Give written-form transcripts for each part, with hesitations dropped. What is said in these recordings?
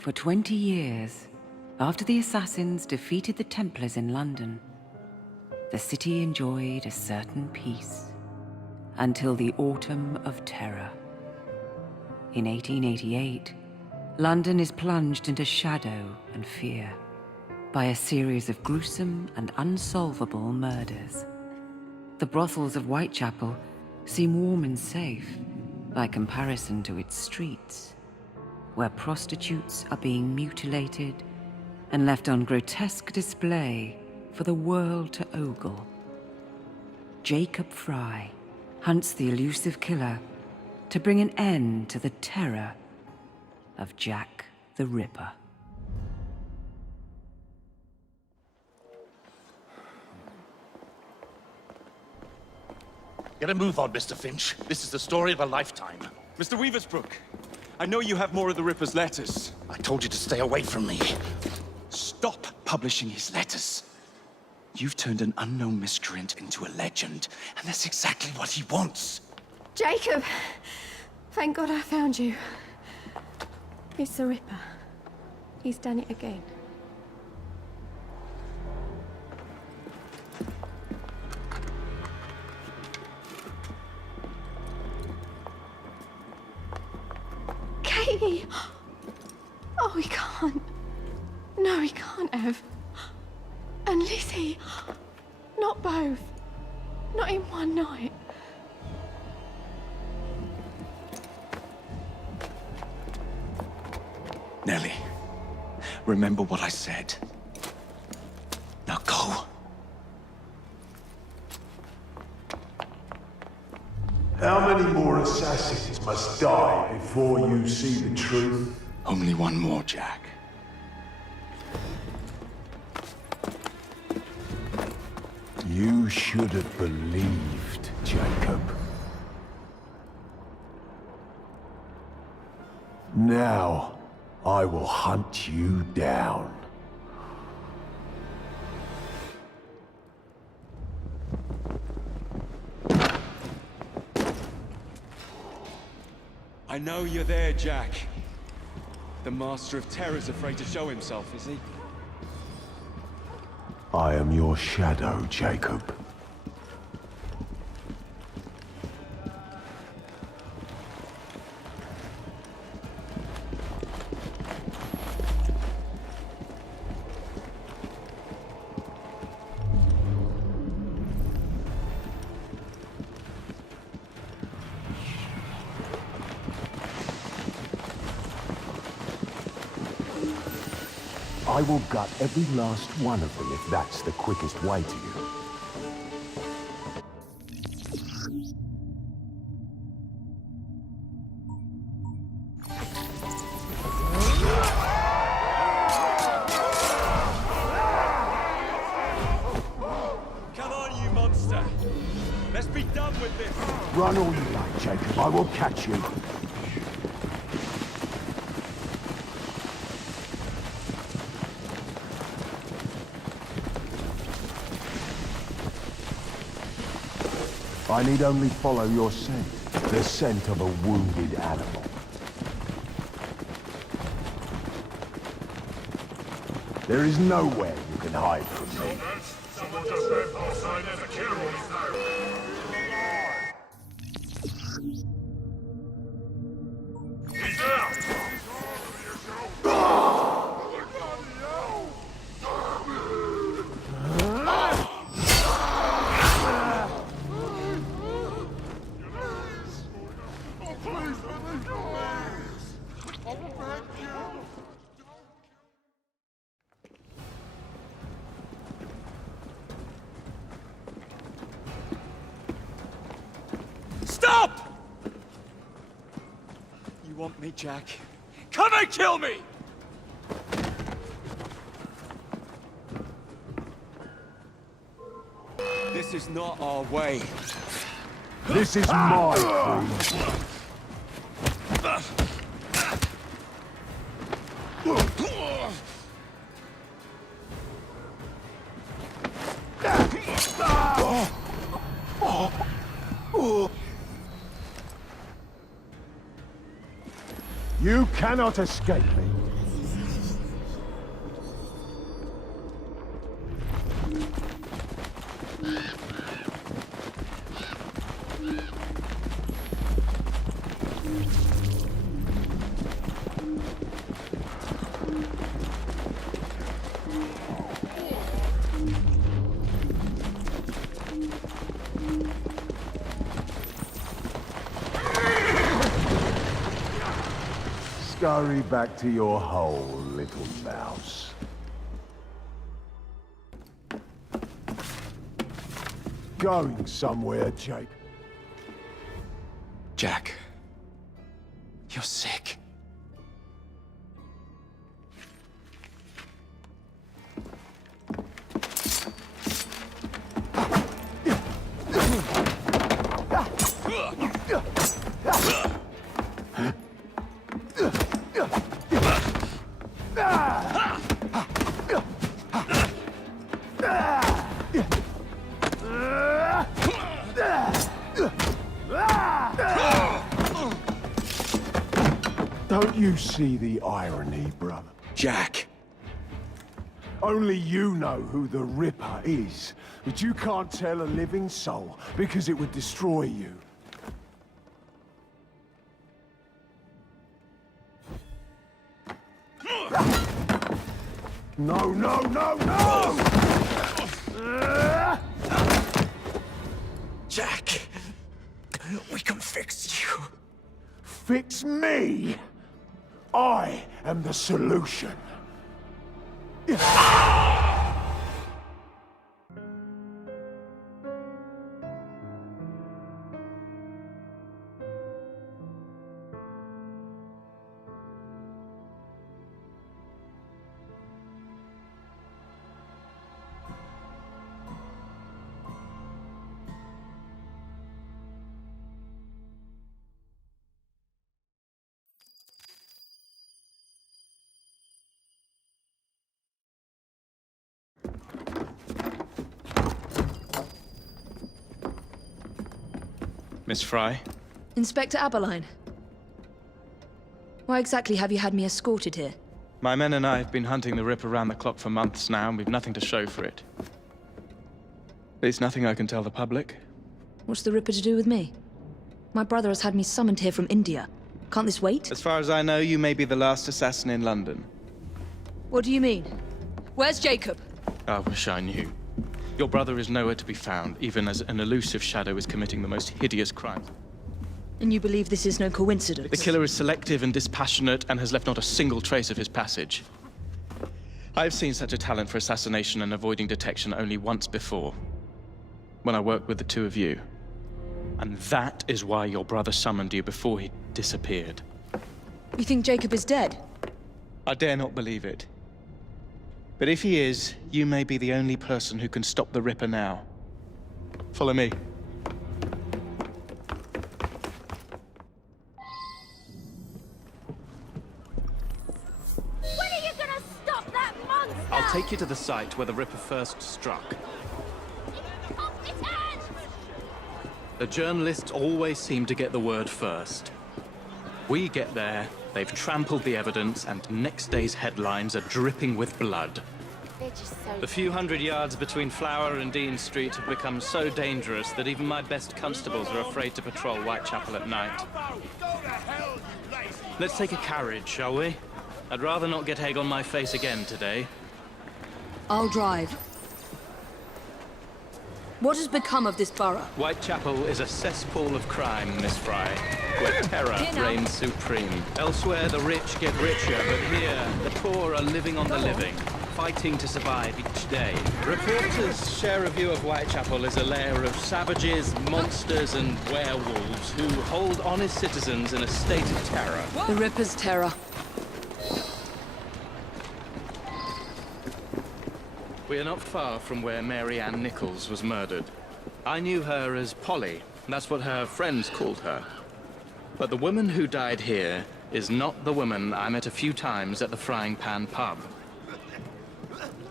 For 20 years, after the assassins defeated the Templars in London, the city enjoyed a certain peace until the Autumn of Terror. In 1888, London is plunged into shadow and fear by a series of gruesome and unsolvable murders. The brothels of Whitechapel seem warm and safe by comparison to its streets, where prostitutes are being mutilated and left on grotesque display for the world to ogle. Jacob Frye hunts the elusive killer to bring an end to the terror of Jack the Ripper. Get a move on, Mr. Finch. This is the story of a lifetime. Mr. Weaversbrook, I know you have more of the Ripper's letters. I told you to stay away from me. Stop publishing his letters. You've turned an unknown miscreant into a legend, and that's exactly what he wants. Jacob! Thank God I found you. It's the Ripper. He's done it again. Katie! Oh, he can't. No, he can't have. And Lizzie. Not both. Not in one night. Nellie, remember what I said. Now go. How many more assassins must die before you see the truth? Only one more, Jack. You should have believed, Jacob. Now, I will hunt you down. I know you're there, Jack. The Master of Terror's afraid to show himself, is he? I am your shadow, Jacob. I will gut every last one of them if that's the quickest way to you. Come on, you monster! Let's be done with this! Run all you like, Jacob. I will catch you. I need only follow your scent, the scent of a wounded animal. There is nowhere you can hide from me. Someone just left outside as a killer on his nose. He's down! Stop! You want me, Jack? Come and kill me! This is not our way. This is my creed. You cannot escape me. Scurry back to your hole, little mouse. Going somewhere, Jake. Jack, you're sick. Don't you see the irony, brother? Jack! Only you know who the Ripper is, but you can't tell a living soul because it would destroy you. No, no, no, no! Jack! We can fix you. Fix me? I am the solution. Miss Frye? Inspector Aberline. Why exactly have you had me escorted here? My men and I have been hunting the Ripper around the clock for months now, and we've nothing to show for it. At least nothing I can tell the public. What's the Ripper to do with me? My brother has had me summoned here from India. Can't this wait? As far as I know, you may be the last assassin in London. What do you mean? Where's Jacob? I wish I knew. Your brother is nowhere to be found, even as an elusive shadow is committing the most hideous crimes. And you believe this is no coincidence? The killer is selective and dispassionate and has left not a single trace of his passage. I've seen such a talent for assassination and avoiding detection only once before. When I worked with the two of you. And that is why your brother summoned you before he disappeared. You think Jacob is dead? I dare not believe it. But if he is, you may be the only person who can stop the Ripper now. Follow me. When are you gonna stop that monster? I'll take you to the site where the Ripper first struck. Incompetent! The journalists always seem to get the word first. We get there, they've trampled the evidence, and next day's headlines are dripping with blood. They're just so... The few hundred yards between Flower and Dean Street have become so dangerous that even my best constables are afraid to patrol Whitechapel at night. Let's take a carriage, shall we? I'd rather not get egg on my face again today. I'll drive. What has become of this borough? Whitechapel is a cesspool of crime, Miss Frye, where terror reigns supreme. Elsewhere, the rich get richer, but here, the poor are living on the living, fighting to survive each day. Reporters share a view of Whitechapel as a lair of savages, monsters, and werewolves who hold honest citizens in a state of terror. The Ripper's terror. We are not far from where Mary Ann Nichols was murdered. I knew her as Polly. That's what her friends called her. But the woman who died here is not the woman I met a few times at the Frying Pan pub.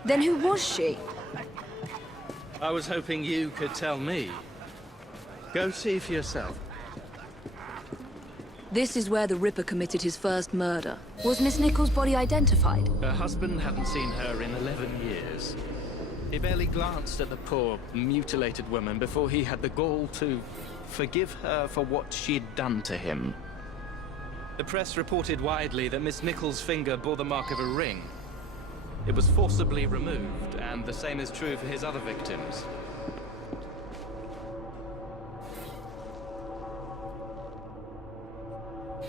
Then who was she? I was hoping you could tell me. Go see for yourself. This is where the Ripper committed his first murder. Was Miss Nichols' body identified? Her husband hadn't seen her in 11 years. He barely glanced at the poor, mutilated woman before he had the gall to forgive her for what she'd done to him. The press reported widely that Miss Nichols' finger bore the mark of a ring. It was forcibly removed, and the same is true for his other victims.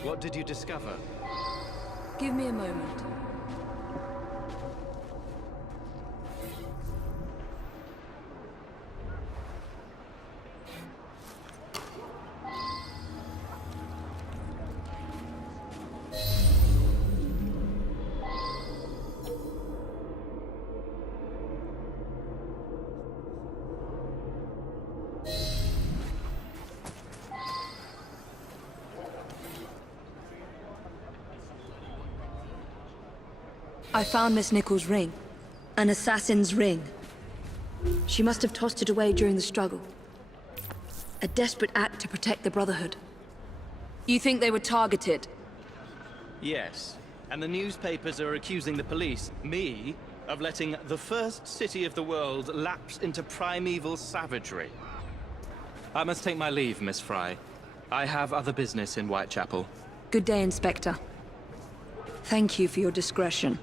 What did you discover? Give me a moment. I found Miss Nichols' ring. An assassin's ring. She must have tossed it away during the struggle. A desperate act to protect the Brotherhood. You think they were targeted? Yes. And the newspapers are accusing the police, me, of letting the first city of the world lapse into primeval savagery. I must take my leave, Miss Frye. I have other business in Whitechapel. Good day, Inspector. Thank you for your discretion.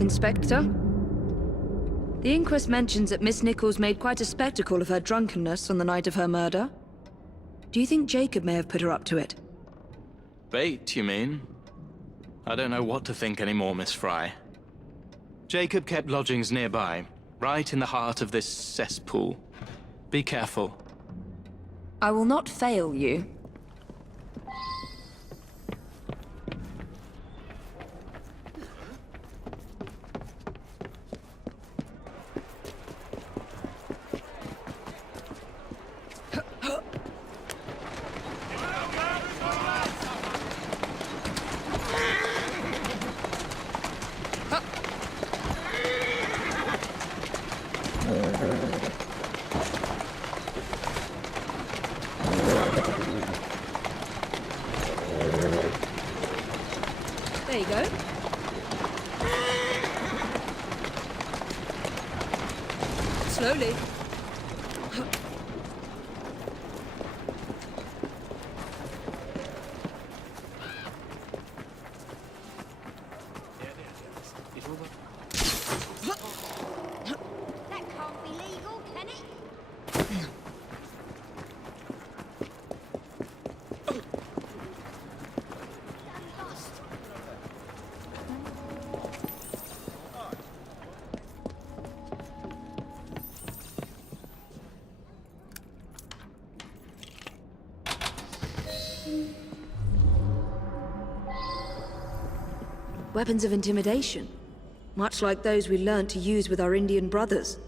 Inspector? The inquest mentions that Miss Nichols made quite a spectacle of her drunkenness on the night of her murder. Do you think Jacob may have put her up to it? Bait, you mean? I don't know what to think anymore, Miss Frye. Jacob kept lodgings nearby, right in the heart of this cesspool. Be careful. I will not fail you. There you go. Slowly. That can't be legal, can it? Weapons of intimidation. Much like those we learned to use with our Indian brothers.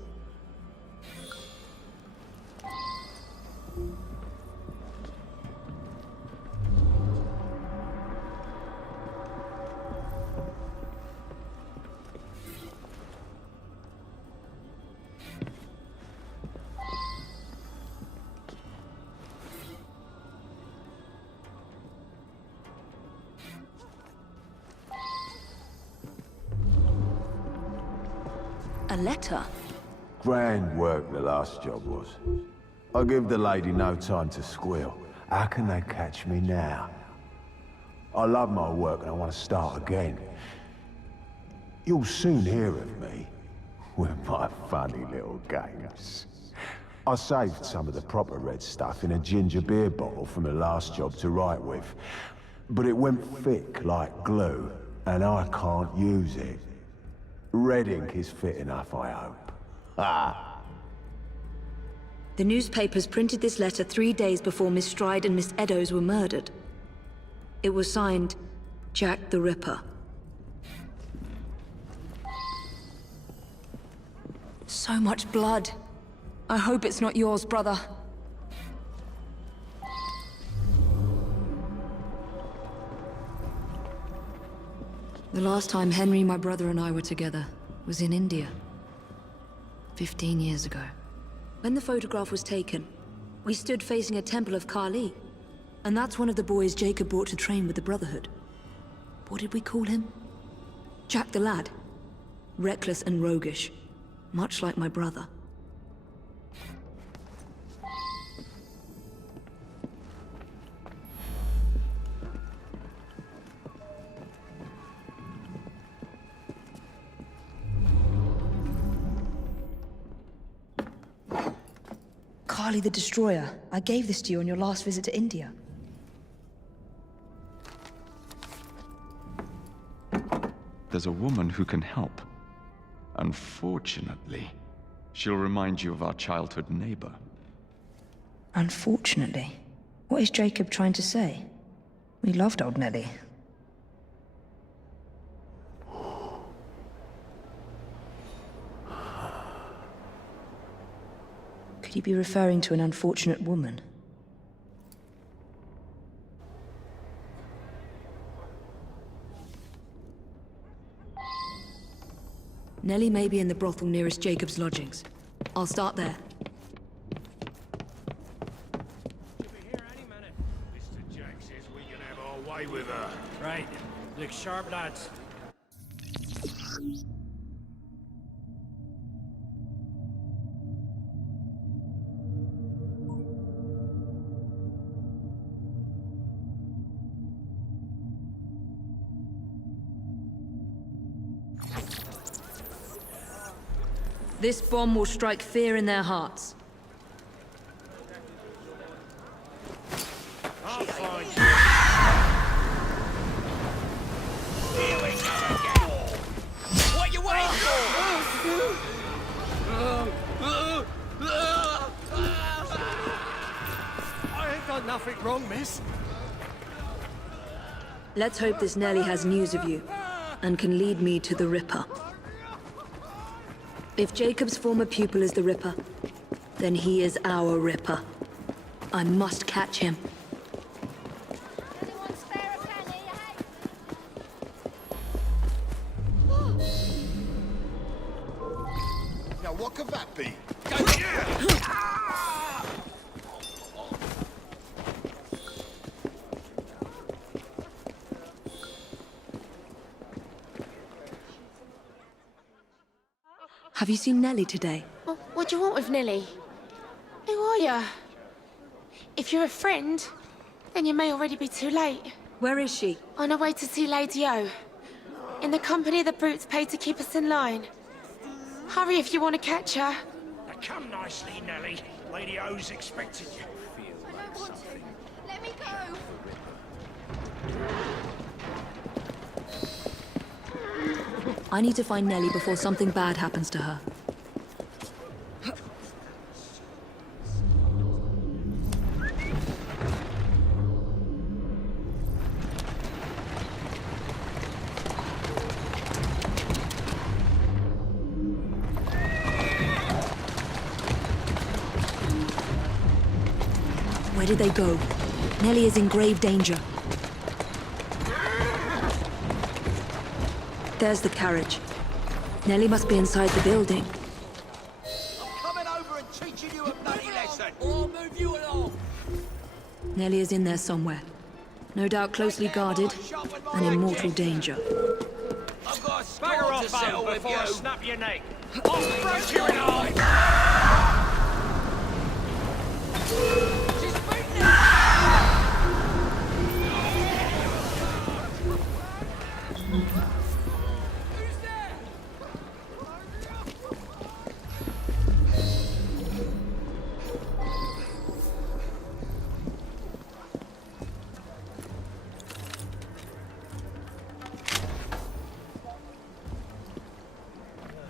A letter? Grand work the last job was. I give the lady no time to squeal. How can they catch me now? I love my work and I want to start again. You'll soon hear of me with my funny little games. I saved some of the proper red stuff in a ginger beer bottle from the last job to write with. But it went thick like glue, and I can't use it. Red ink is fit enough, I hope. Ah! The newspapers printed this letter 3 days before Miss Stride and Miss Eddowes were murdered. It was signed, Jack the Ripper. So much blood. I hope it's not yours, brother. The last time Henry, my brother, and I were together was in India. 15 years ago. When the photograph was taken, we stood facing a temple of Kali. And that's one of the boys Jacob brought to train with the Brotherhood. What did we call him? Jack the Lad. Reckless and roguish. Much like my brother. Kali the Destroyer. I gave this to you on your last visit to India. There's a woman who can help. Unfortunately, she'll remind you of our childhood neighbor. Unfortunately? What is Jacob trying to say? We loved old Nelly. Could he be referring to an unfortunate woman? Nelly may be in the brothel nearest Jacob's lodgings. I'll start there. Mr. Jack says we can have our way with her. Right. Look sharp, lads. This bomb will strike fear in their hearts. I'll find you. Here we go again. What you waiting for? I ain't done nothing wrong, miss. Let's hope this Nelly has news of you, and can lead me to the Ripper. If Jacob's former pupil is the Ripper, then he is our Ripper. I must catch him. Anyone spare a penny, hey? Now what could that be? Have you seen Nelly today? What do you want with Nelly? Who are you? If you're a friend, then you may already be too late. Where is she? On her way to see Lady O. In the company the brutes paid to keep us in line. Hurry if you want to catch her. Now come nicely, Nelly. Lady O's expecting you. I don't want to. Let me go. I need to find Nelly before something bad happens to her. Where did they go? Nelly is in grave danger. There's the carriage. Nelly must be inside the building. I'm coming over and teaching you a bloody lesson. Or I'll move you along. Nelly is in there somewhere. No doubt closely guarded and in mortal danger. I've got a Bugger score to off, settle Bum, with before I you. snap your neck. I'll break you in half. She's beaten it. Who's there?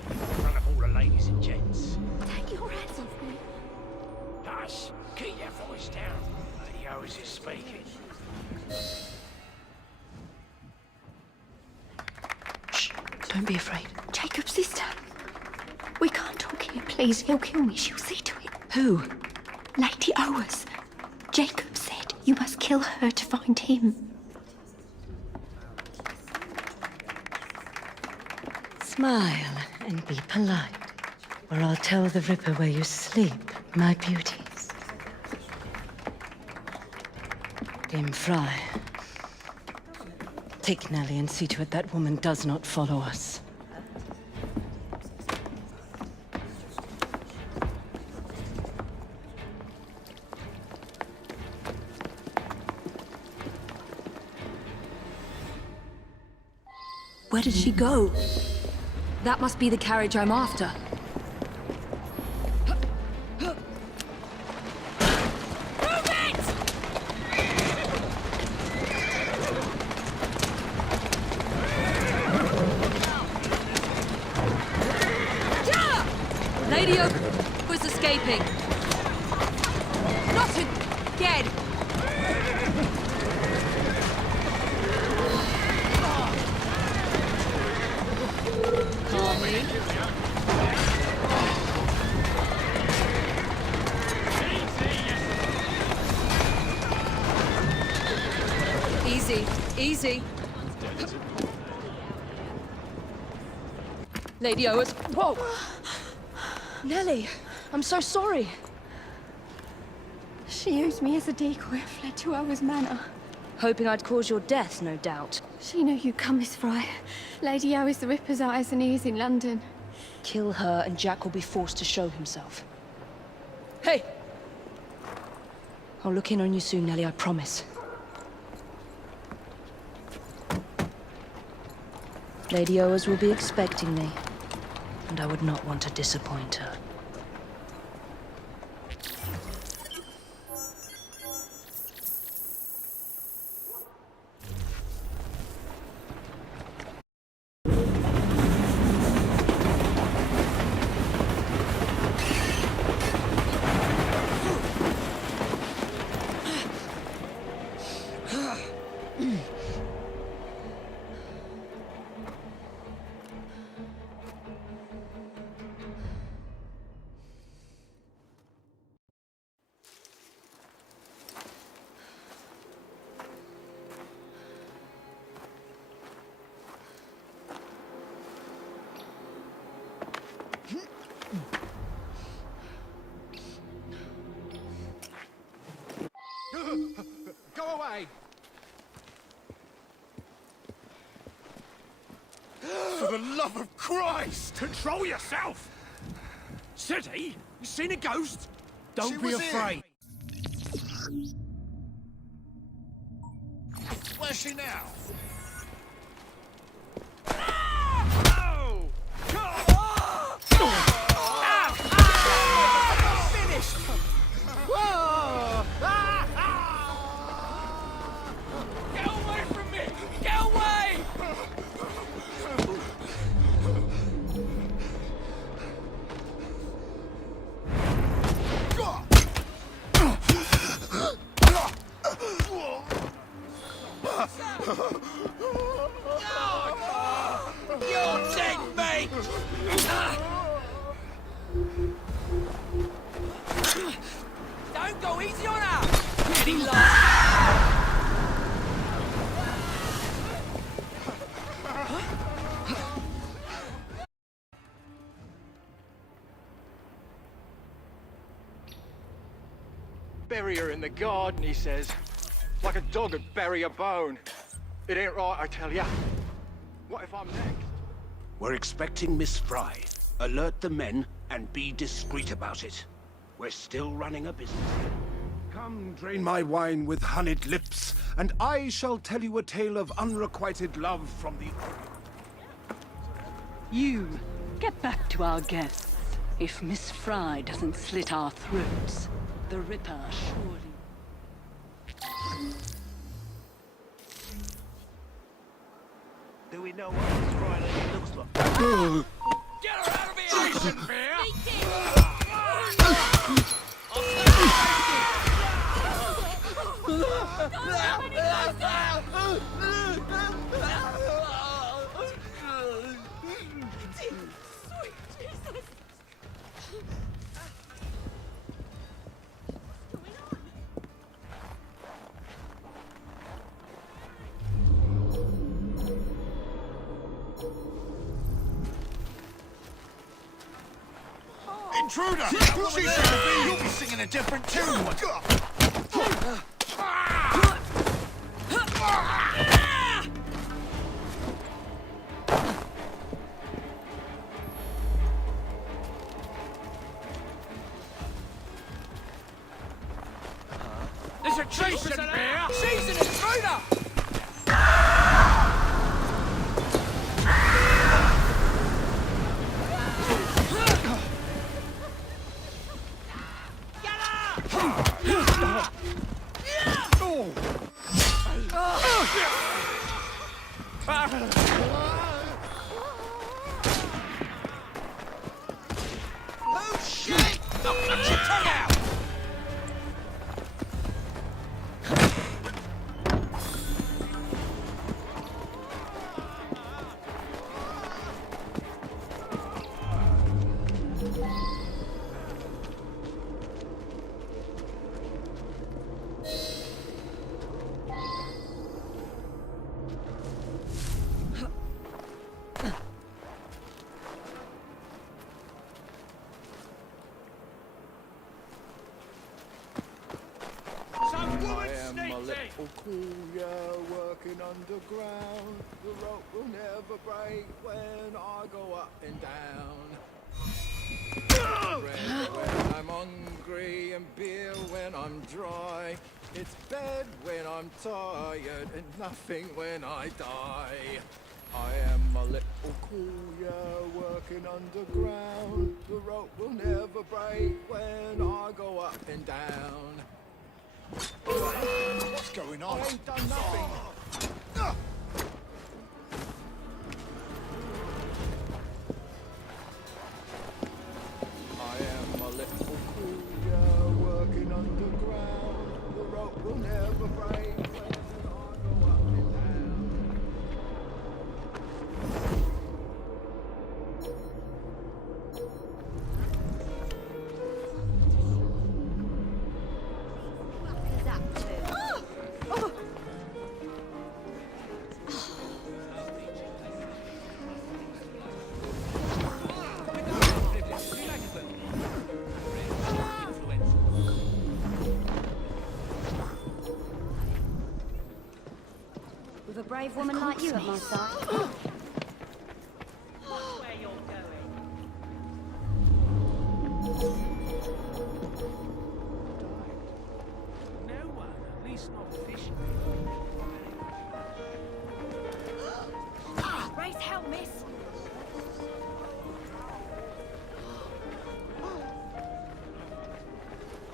In front of all the ladies and gents. Take your hands off me. Hush. Keep your voice down. Lady O's is speaking. Shh, don't be afraid. Jacob's sister. We can't talk here, please. He'll kill me. She'll see to it. Who? Lady Owers. Jacob said you must kill her to find him. Smile and be polite, or I'll tell the Ripper where you sleep, my beauties. Dame Frye. Take Nelly and see to it that woman does not follow us. Where did she go? That must be the carriage I'm after. Lady Oak was escaping. Not again! Calmly. Easy, easy. Lady Owens. Whoa! Nellie, I'm so sorry. She used me as a decoy and fled to Owen's manor. Hoping I'd cause your death, no doubt. She knew you'd come, Miss Frye. Lady O is the Ripper's eyes and ears in London. Kill her and Jack will be forced to show himself. Hey! I'll look in on you soon, Nellie, I promise. Lady Owers will be expecting me, and I would not want to disappoint her. Go away! For the love of Christ! Control yourself! City, you seen a ghost? Don't be afraid. Where's she now? Finished! Whoa! Get away from me! Get away! You're dead, mate! Don't go easy on her! Getting lost! Bury her in the garden, he says. Like a dog would bury a bone. It ain't right, I tell ya. What if I'm next? We're expecting Miss Frye. Alert the men and be discreet about it. We're still running a business. Come, drain my wine with honeyed lips, and I shall tell you a tale of unrequited love from the... You, get back to our guests. If Miss Frye doesn't slit our throats, the Ripper surely... Do we know what Miss Frye lady looks like? Get her out of here! Jason Bear! Intruder! She's gonna be... You'll be singing a different tune! There's a Jason Bear! She's an intruder! Who's little cool, yeah, working underground. The rope will never break when I go up and down. Bread when I'm hungry and beer when I'm dry. It's bed when I'm tired and nothing when I die. I am a little cool, yeah, working underground. The rope will never break when I go up and down. What's going on? I ain't done nothing. I am a little cool, yeah, working underground. The rope will never break when I go up and down. With a brave woman like you at my side. Where you're going. No one, at least not officially. Raise hell, miss.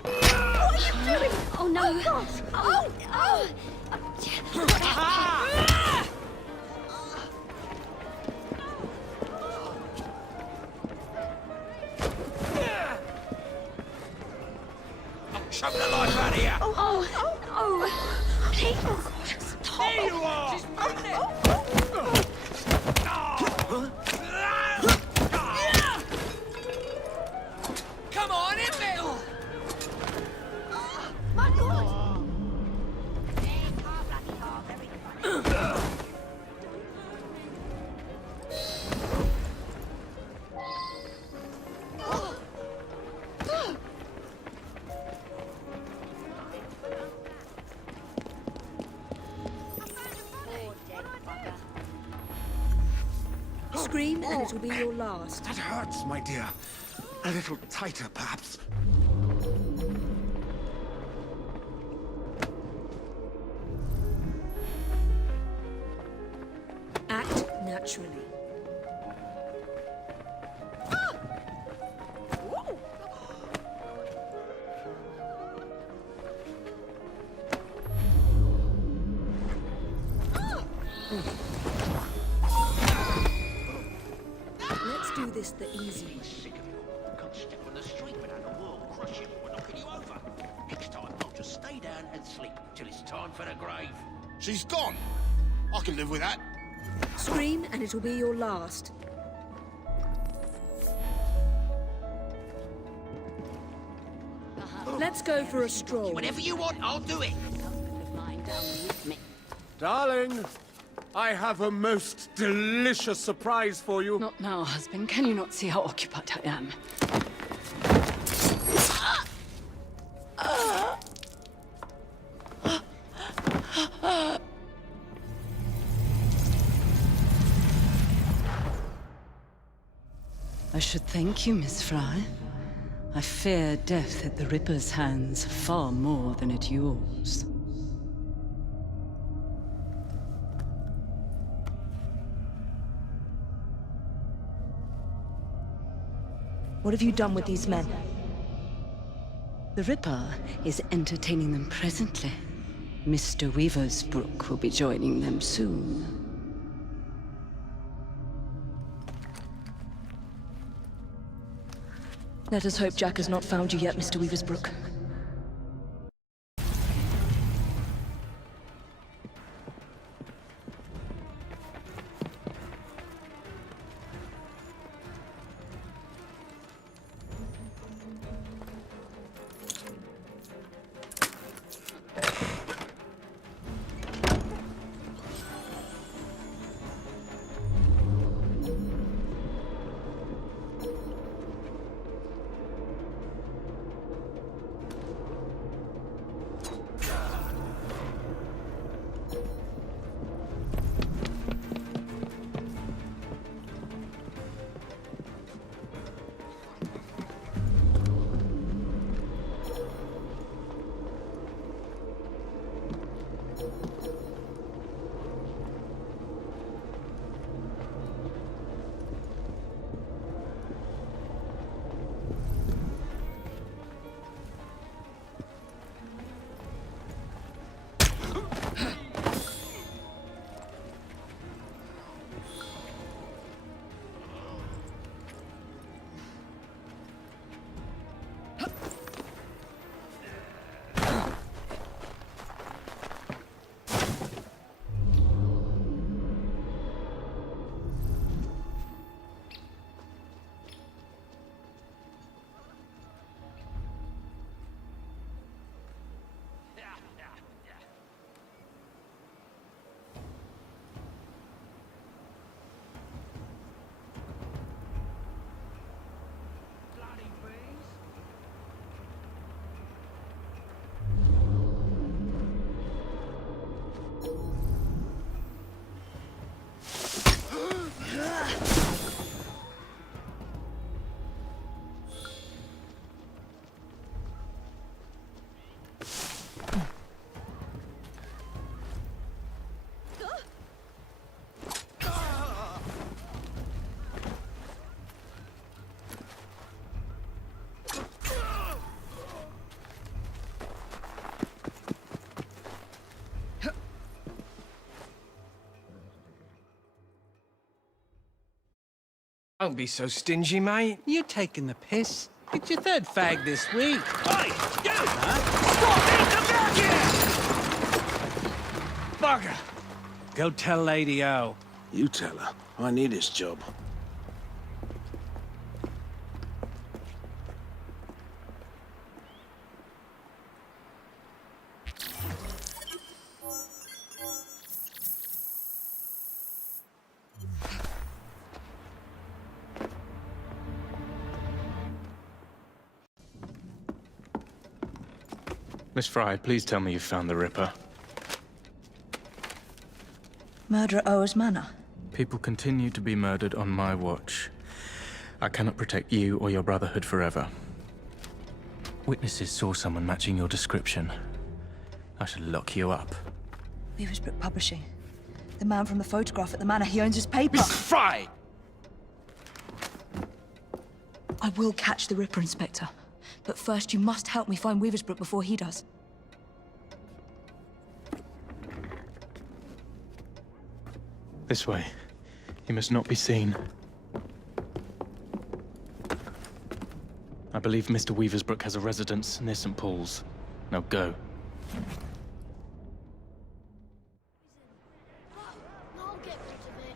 What are you doing? Oh no! Oh God! Oh! Choke the life out of you! Oh! Please! Stop! There you are! She's pregnant! Come on, in middle! My God! Scream and it'll be your last. That hurts, my dear. A little tighter, perhaps. Act naturally. Let's do this the easy way. Sick of it all. Can't step on the street without the world crushing or knocking you over. Next time, I'll just stay down and sleep till it's time for the grave. She's gone. I can live with that. Scream and it'll be your last. Let's go for a stroll. Whatever you want, I'll do it. Darling, I have a most delicious surprise for you. Not now, husband. Can you not see how occupied I am? I should thank you, Miss Frye. I fear death at the Ripper's hands far more than at yours. What have you done with these men? The Ripper is entertaining them presently. Mr. Weaversbrook will be joining them soon. Let us hope Jack has not found you yet, Mr. Weaversbrook. Don't be so stingy, mate. You taking the piss? It's your third fag this week. Hey, you! Stop it! Come back here! Bugger! Go tell Lady O. You tell her. I need this job. Miss Frye, please tell me you found the Ripper. Murder at Oa's Manor. People continue to be murdered on my watch. I cannot protect you or your brotherhood forever. Witnesses saw someone matching your description. I should lock you up. Weaver's Brook Publishing. The man from the photograph at the manor, he owns his paper. Miss Frye! I will catch the Ripper, Inspector. But first, you must help me find Weaver's Brook before he does. This way. He must not be seen. I believe Mr. Weaver's Brook has a residence near St. Paul's. Now go. I'll get rid of it.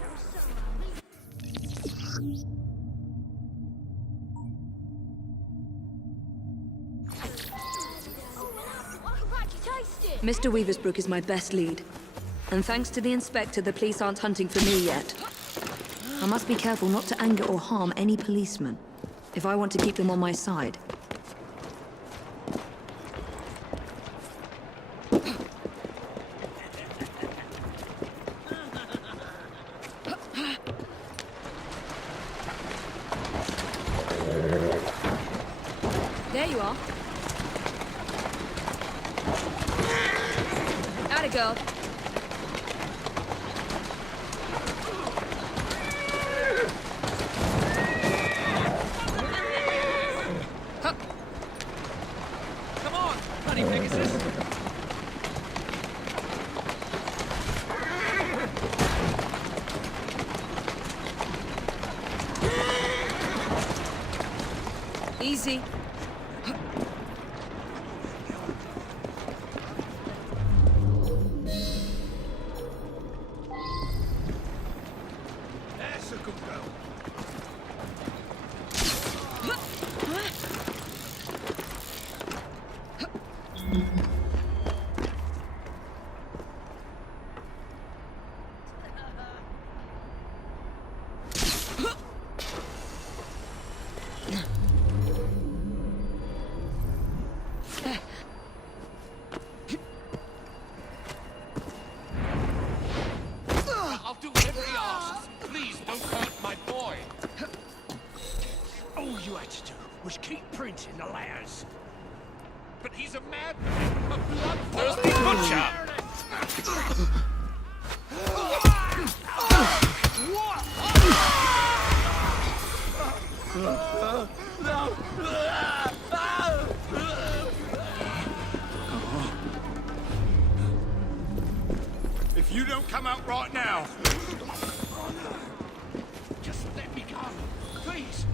I'm so happy. I can practically taste it. Mr. Weaver's Brook is my best lead. And thanks to the Inspector, the police aren't hunting for me yet. I must be careful not to anger or harm any policeman, if I want to keep them on my side. There you are. Atta girl. Come on, bloody Pegasus! Easy. That's a good girl. I'll do whatever he asks. Please don't hurt my boy. All you had to do was keep printing the letters. But he's a madman, a bloodthirsty butcher. If you don't come out right now, Just let me go, please.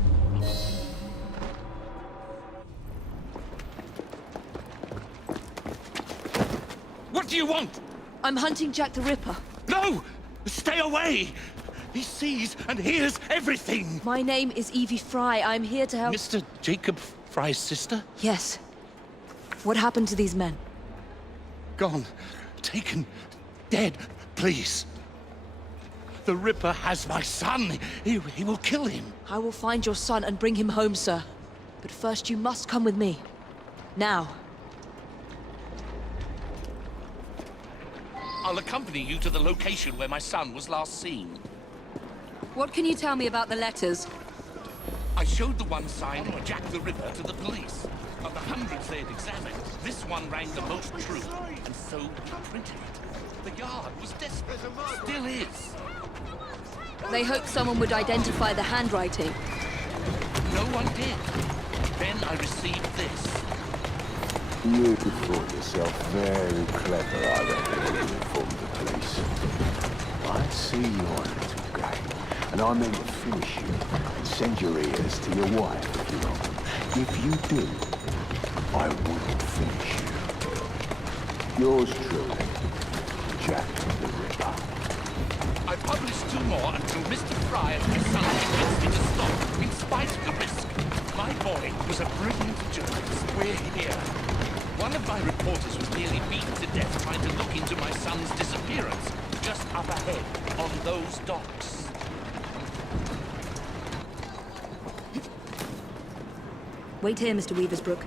What do you want? I'm hunting Jack the Ripper. No! Stay away! He sees and hears everything! My name is Evie Frye. I'm here to help... Mr. Jacob Frye's sister? Yes. What happened to these men? Gone. Taken. Dead. Please. The Ripper has my son. He will kill him. I will find your son and bring him home, sir. But first you must come with me. Now. I'll accompany you to the location where my son was last seen. What can you tell me about the letters? I showed the one signed Jack the Ripper to the police. Of the hundreds they had examined, this one rang the most true, and so we printed it. The yard was desperate. Still is. They hoped someone would identify the handwriting. No one did. Then I received this. You thought yourself very clever, I reckon, when you informed the police. I see your little game. And I mean to finish you and send your ears to your wife if you want. If you do, I will finish you. Yours truly, Jack the Ripper. I published 2 more until Mr. Frye and his son convinced me to stop, in spite of the risk. My boy was a brilliant journalist. We're here. One of my reporters was nearly beaten to death trying to look into my son's disappearance, just up ahead, on those docks. Wait here, Mr. Weaversbrook.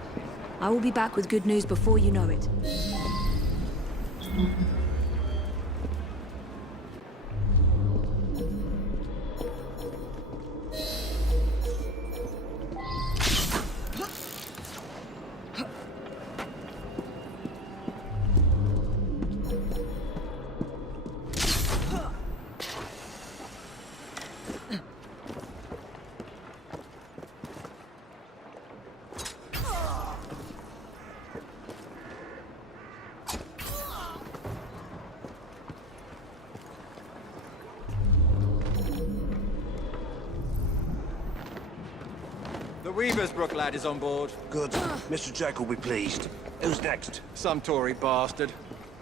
I will be back with good news before you know it. The Weaversbrook lad is on board. Good. Mr. Jack will be pleased. Who's next? Some Tory bastard.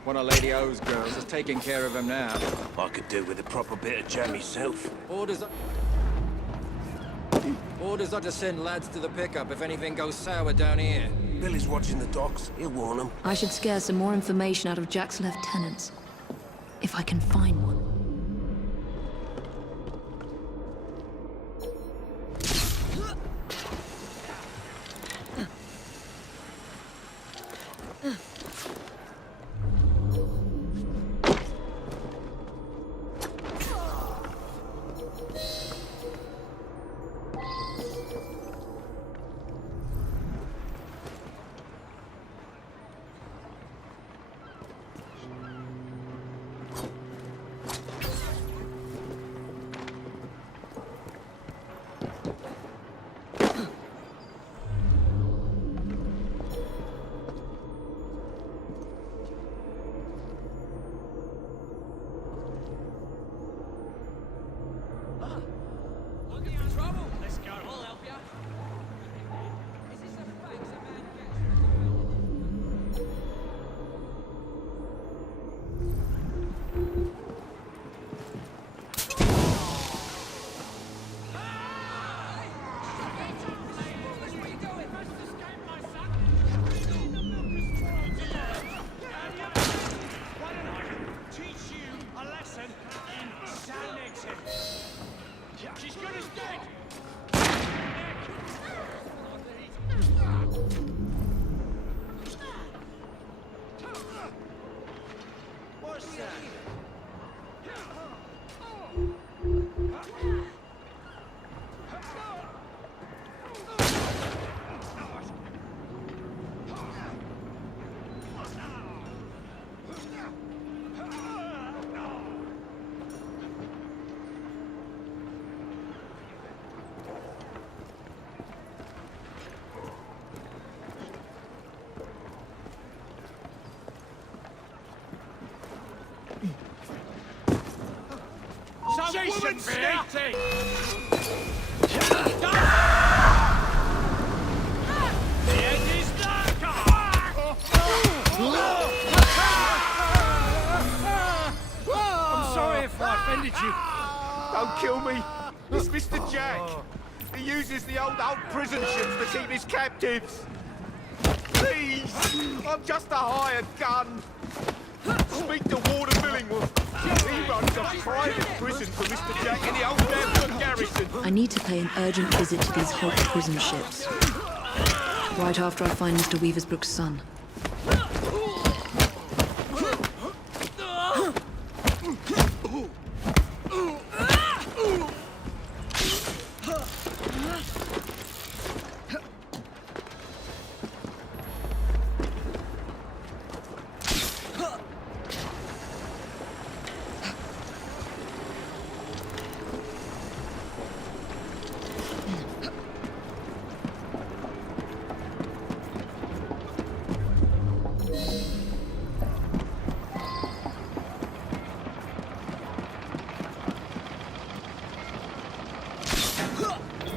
One of Lady O's girls is taking care of him now. I could do with a proper bit of jam myself. Orders are to send lads to the pickup if anything goes sour down here. Billy's watching the docks. He'll warn them. I should scare some more information out of Jack's lieutenants. If I can find one. Jason Snitty! The end is done! I'm sorry if I offended you. Don't kill me. It's Mr. Jack. He uses the old prison ships to keep his captives. Please, I'm just a hired gun. Speak to Warden Billingworth. He runs a private prison for Mr. Jack in the old Devon garrison. I need to pay an urgent visit to these Hulk prison ships. Right after I find Mr. Weaversbrook's son.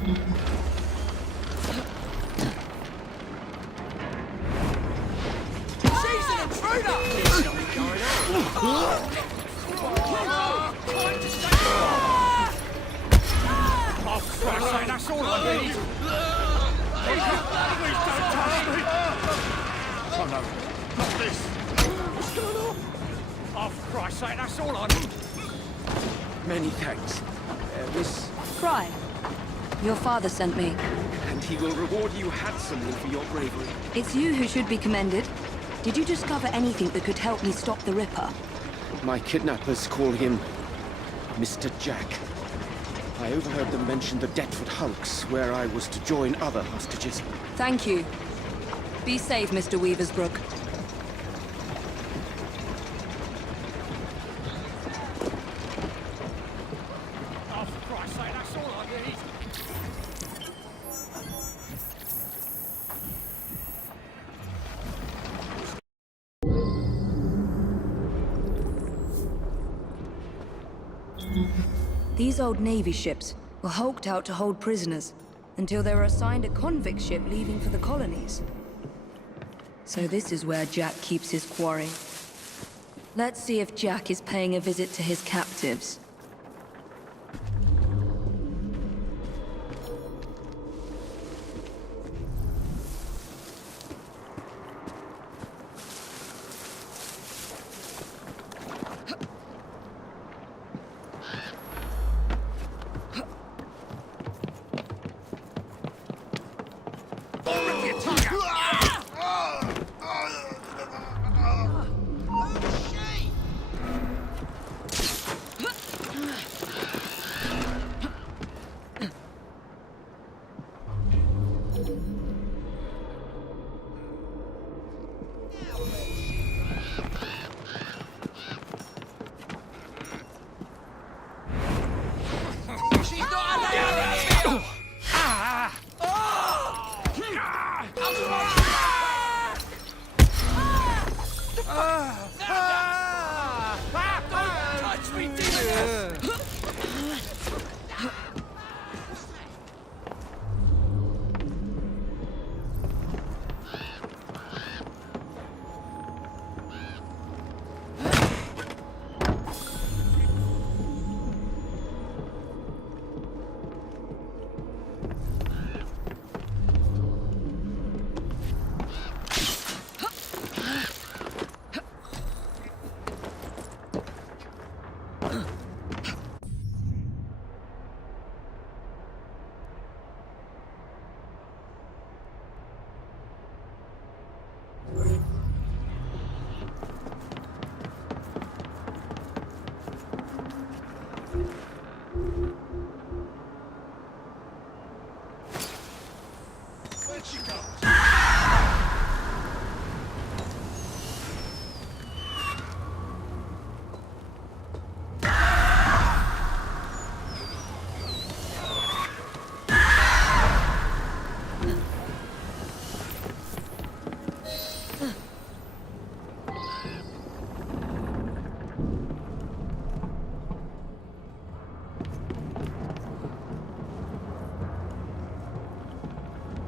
She's an intruder! There's something going on. Oh, for Christ's sake, that's all I need. Please don't touch me. Oh no, not this. What's going on? Oh, for Christ's sake, that's all I need. Many thanks, Miss... Frye, your father sent me. And he will reward you handsomely for your bravery. It's you who should be commended. Did you discover anything that could help me stop the Ripper? My kidnappers call him Mr. Jack. I overheard them mention the Deptford Hulks, where I was to join other hostages. Thank you. Be safe, Mr. Weaversbrook. Oh, for Christ's sake, that's all I need. These old Navy ships were hulked out to hold prisoners until they were assigned a convict ship leaving for the colonies. So this is where Jack keeps his quarry. Let's see if Jack is paying a visit to his captives.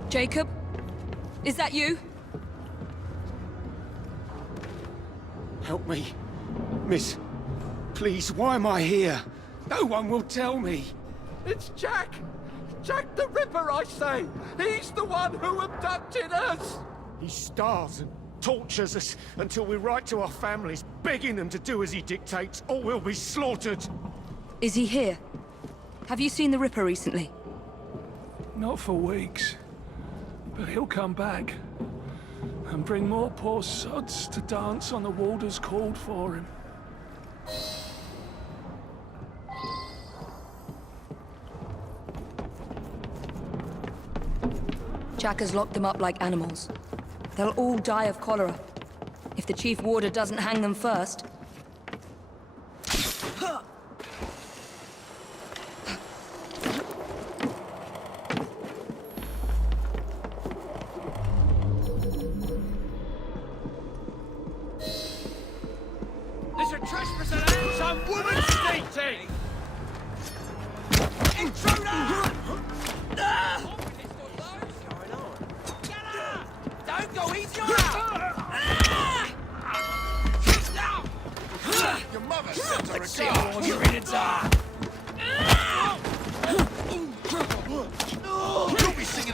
Jacob? Is that you? Help me. Miss, please, why am I here? No one will tell me. It's Jack! Jack the Ripper, I say! He's the one who abducted us! He starves and tortures us until we write to our families, begging them to do as he dictates, or we'll be slaughtered. Is he here? Have you seen the Ripper recently? Not for weeks. But he'll come back. And bring more poor sods to dance on the warders called for him. Jack has locked them up like animals. They'll all die of cholera. If the chief warder doesn't hang them first. There's a trespasser and some woman sneaking! Intruder!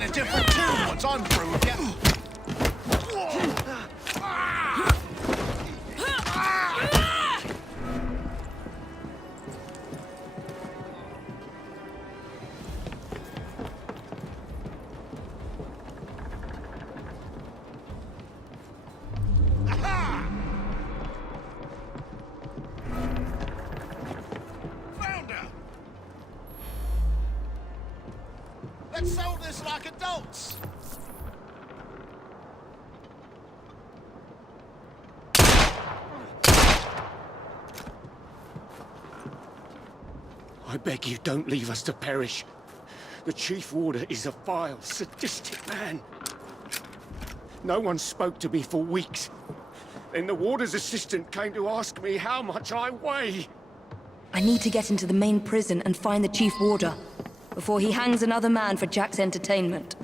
a different tune once I'm through with you. Found her! Let's solve this like adults! I beg you, don't leave us to perish. The Chief Warder is a vile, sadistic man. No one spoke to me for weeks. Then the Warder's assistant came to ask me how much I weigh. I need to get into the main prison and find the Chief Warder before he hangs another man for Jack's entertainment.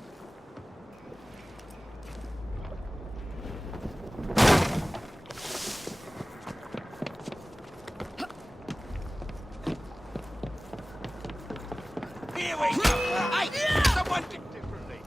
Here we go! Hey! Someone think differently!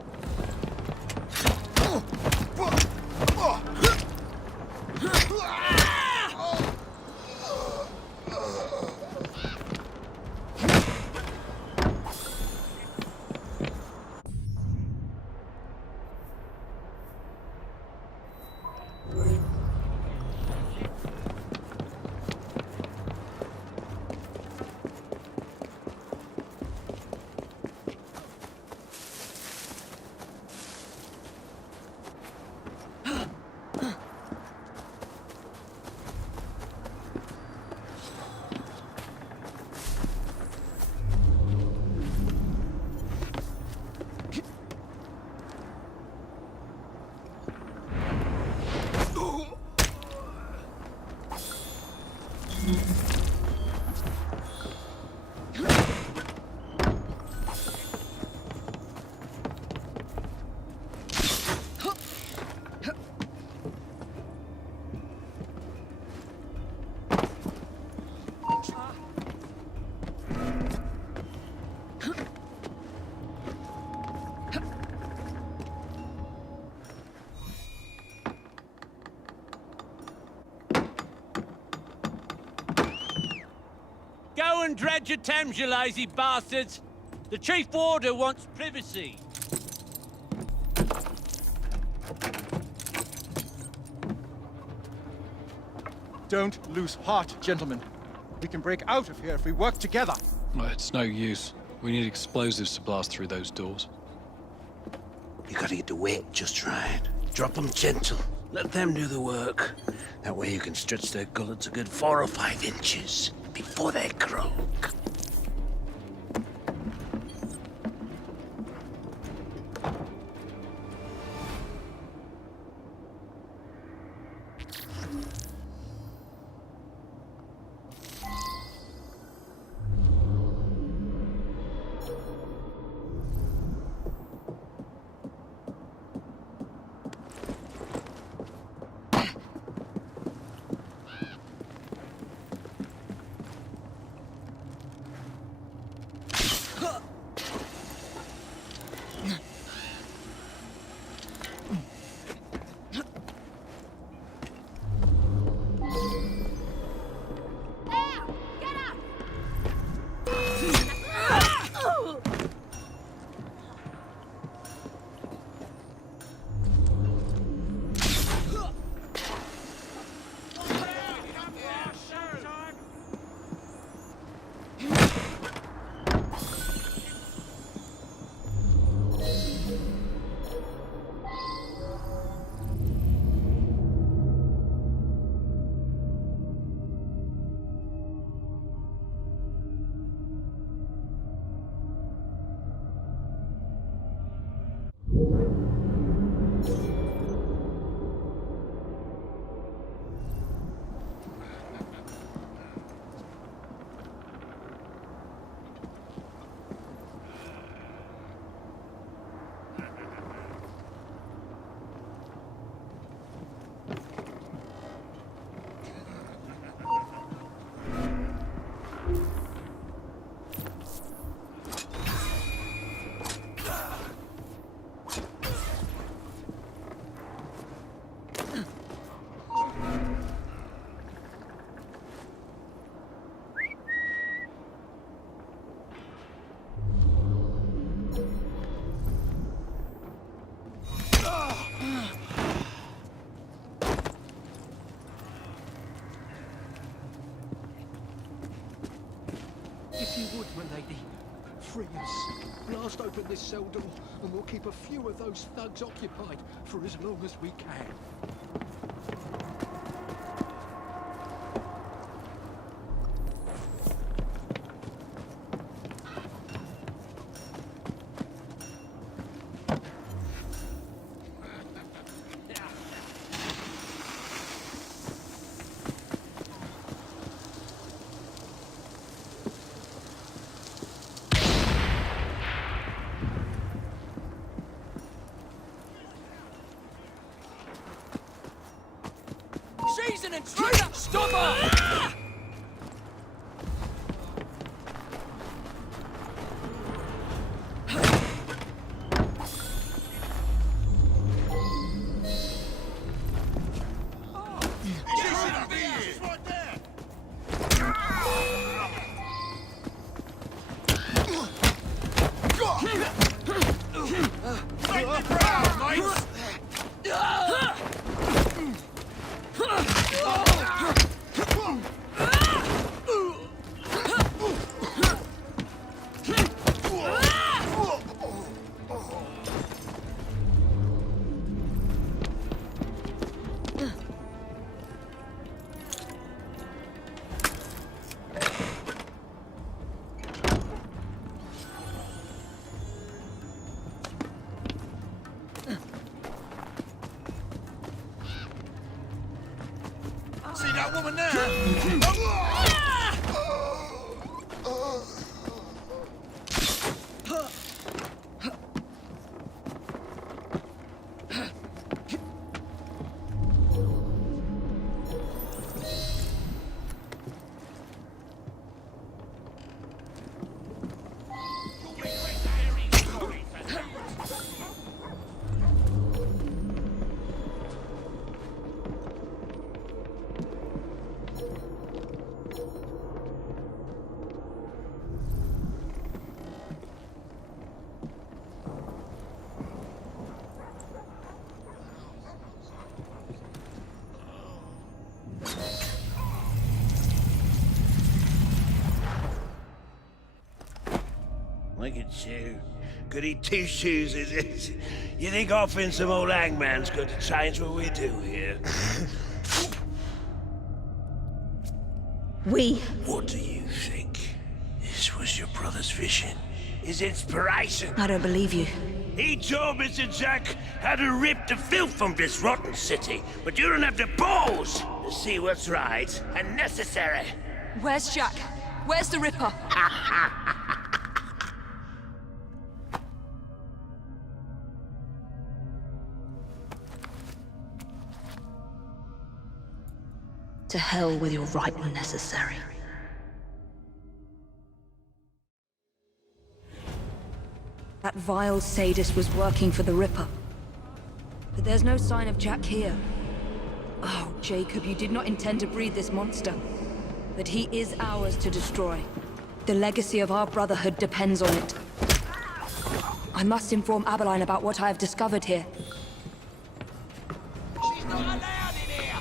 Go and dredge your Thames, you lazy bastards! The Chief Warder wants privacy. Don't lose heart, gentlemen. We can break out of here if we work together. Well, it's no use. We need explosives to blast through those doors. You gotta get the weight just right. Drop them gentle. Let them do the work. That way you can stretch their gullets a good 4 or 5 inches before they croak. My lady, free us. Blast open this cell door, and we'll keep a few of those thugs occupied for as long as we can. She's an intruder! Stop her! See that woman there? Look at you. Goody two-shoes, is it? You think offering some old hangman's going to change what we do here? What do you think? This was your brother's vision? His inspiration? I don't believe you. He told Mr. Jack how to rip the filth from this rotten city, but you don't have the balls to see what's right and necessary. Where's Jack? Where's the Ripper? To hell with your right and necessary. That vile sadist was working for the Ripper. But there's no sign of Jack here. Oh, Jacob, you did not intend to breed this monster. But he is ours to destroy. The legacy of our brotherhood depends on it. I must inform Abeline about what I have discovered here. She's not allowed in here!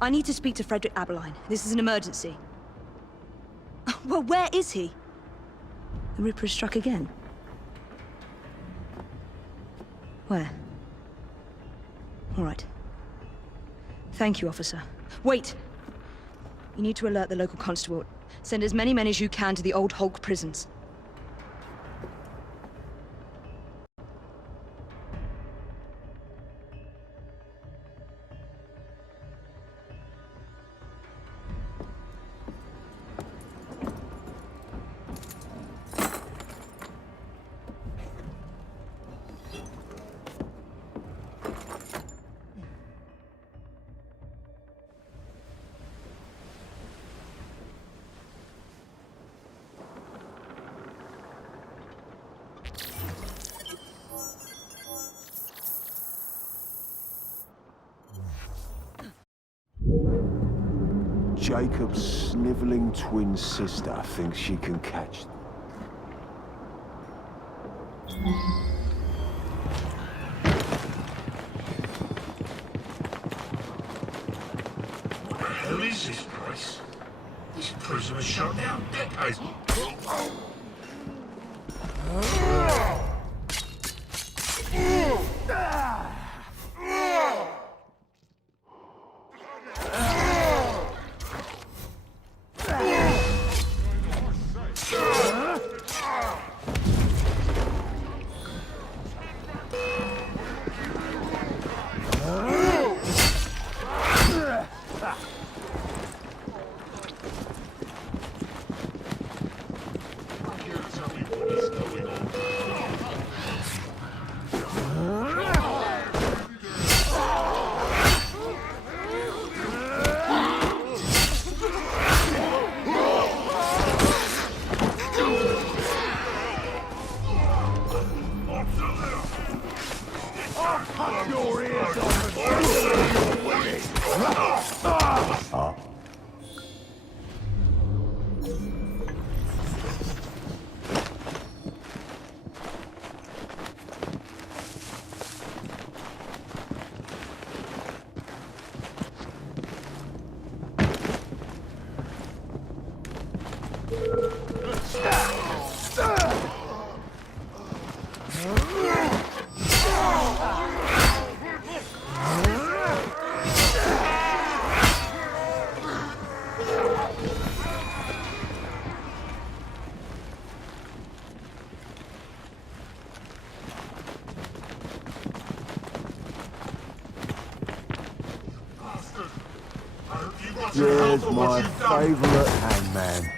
I need to speak to Frederick Abeline. This is an emergency. Well, where is he? The Ripper has struck again. Where? All right. Thank you, officer. Wait! You need to alert the local constable. Send as many men as you can to the old Hulk prisons. Jacob's snivelling twin sister thinks she can catch... What the hell is this place? This prison was shut down decades. There's my favourite hangman.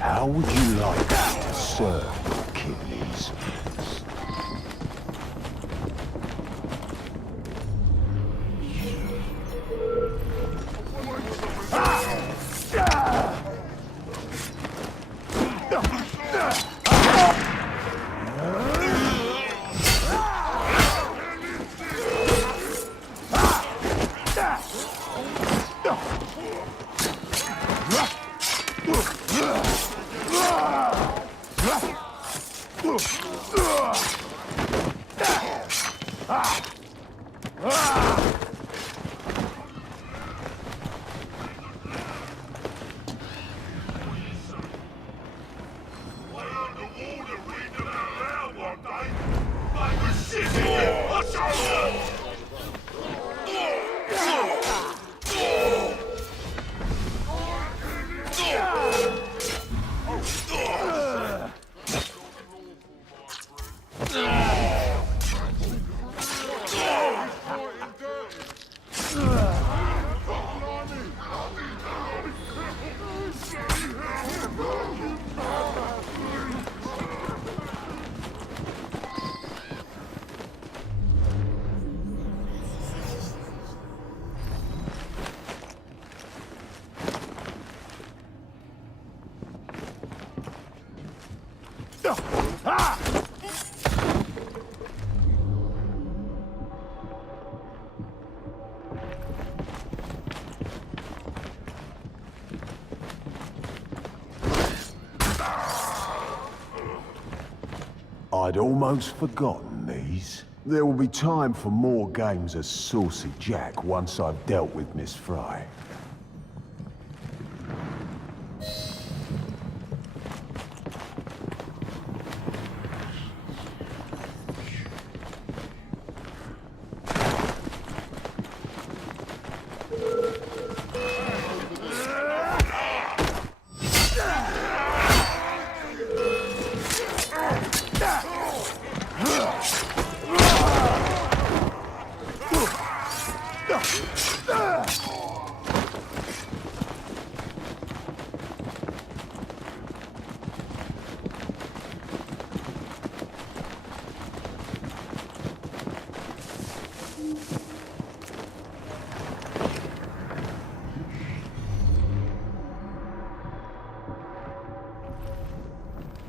How would you like to serve kidneys? I'd almost forgotten these. There will be time for more games of Saucy Jack once I've dealt with Miss Frye.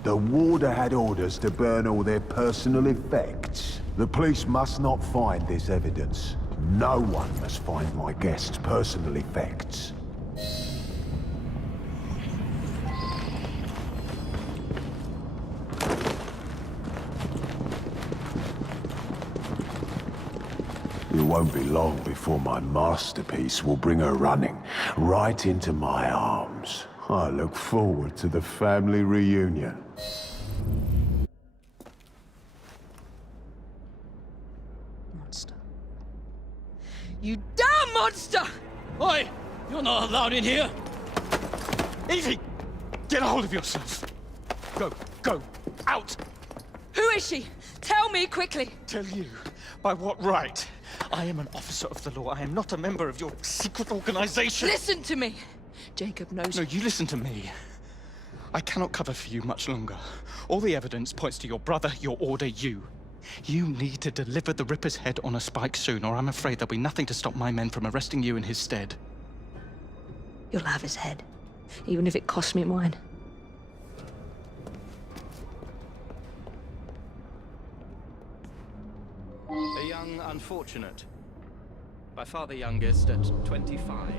The warder had orders to burn all their personal effects. The police must not find this evidence. No one must find my guest's personal effects. It won't be long before my masterpiece will bring her running right into my arms. I look forward to the family reunion. Monster. You damn monster! Oi! You're not allowed in here! Evie! Get a hold of yourself! Go! Out! Who is she? Tell me quickly! Tell you? By what right? I am an officer of the law. I am not a member of your secret organization. Listen to me! Jacob knows. No, you listen to me. I cannot cover for you much longer. All the evidence points to your brother, your order, you. You need to deliver the Ripper's head on a spike soon, or I'm afraid there'll be nothing to stop my men from arresting you in his stead. You'll have his head, even if it costs me mine. A young unfortunate. By far the youngest at 25.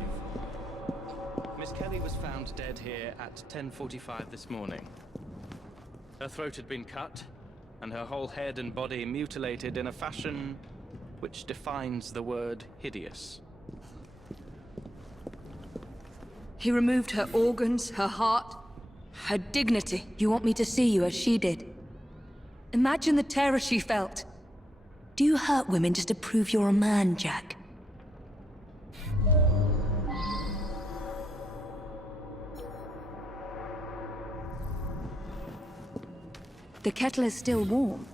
Miss Kelly was found dead here at 10:45 this morning. Her throat had been cut, and her whole head and body mutilated in a fashion which defines the word hideous. He removed her organs, her heart, her dignity. You want me to see you as she did? Imagine the terror she felt. Do you hurt women just to prove you're a man, Jack? The kettle is still warm.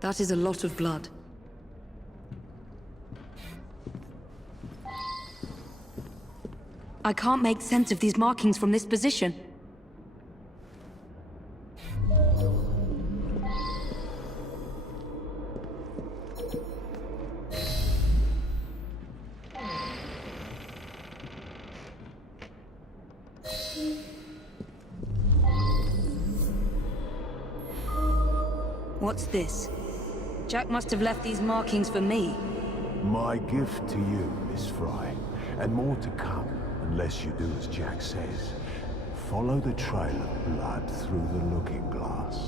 That is a lot of blood. I can't make sense of these markings from this position. What's this? Jack must have left these markings for me. My gift to you, Miss Frye, and more to come, unless you do as Jack says. Follow the trail of blood through the looking glass.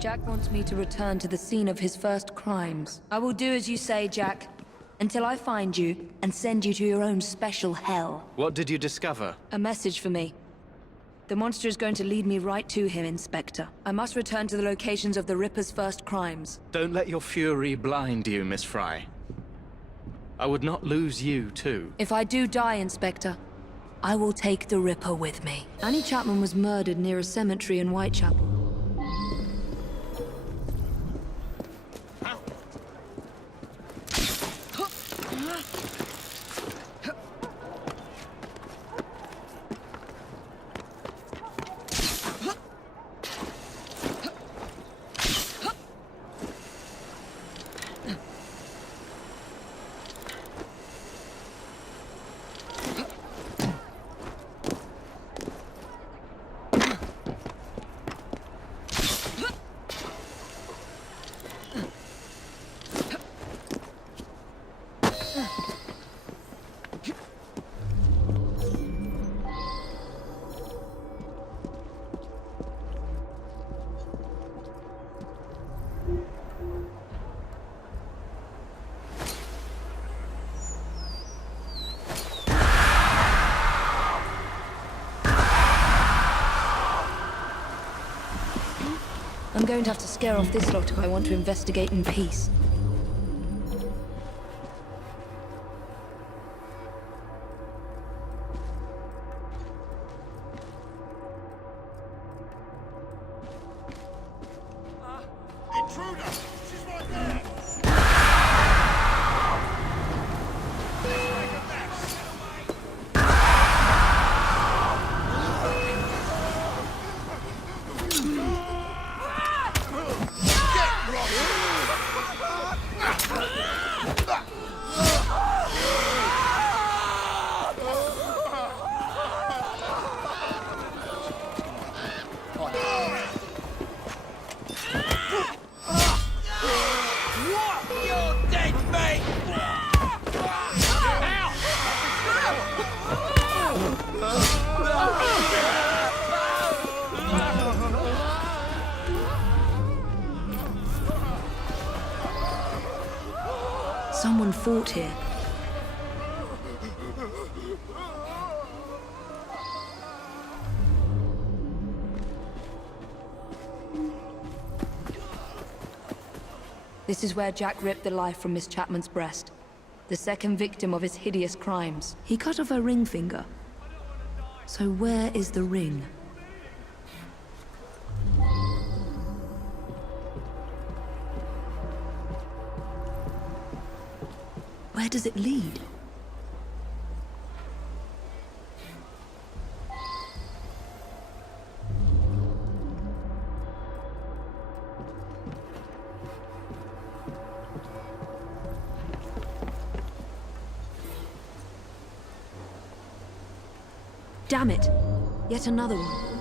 Jack wants me to return to the scene of his first crimes. I will do as you say, Jack, until I find you and send you to your own special hell. What did you discover? A message for me. The monster is going to lead me right to him, Inspector. I must return to the locations of the Ripper's first crimes. Don't let your fury blind you, Miss Frye. I would not lose you, too. If I do die, Inspector, I will take the Ripper with me. Annie Chapman was murdered near a cemetery in Whitechapel. I'm going to have to scare off this lot if I want to investigate in peace. Intruder! She's right there! fought here. This is where Jack ripped the life from Miss Chapman's breast. The second victim of his hideous crimes. He cut off her ring finger. So where is the ring? Where does it lead? Damn it! Yet another one.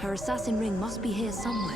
Her assassin ring must be here somewhere.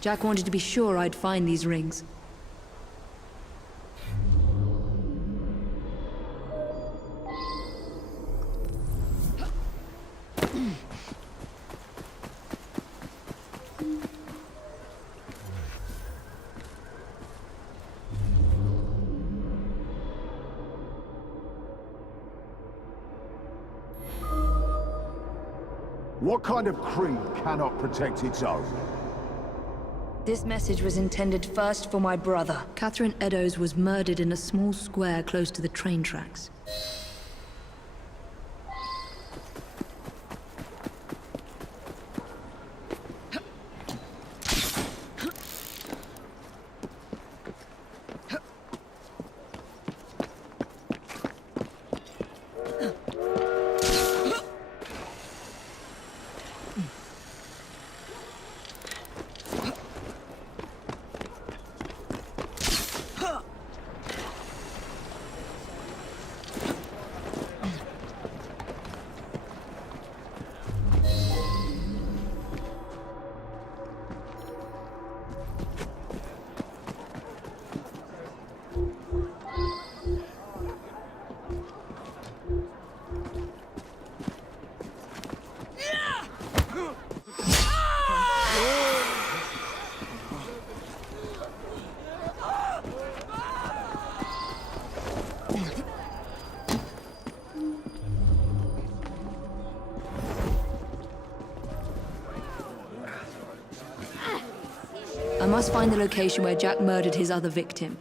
Jack wanted to be sure I'd find these rings. What kind of creed cannot protect its own? This message was intended first for my brother. Catherine Eddowes was murdered in a small square close to the train tracks. I must find the location where Jack murdered his other victim.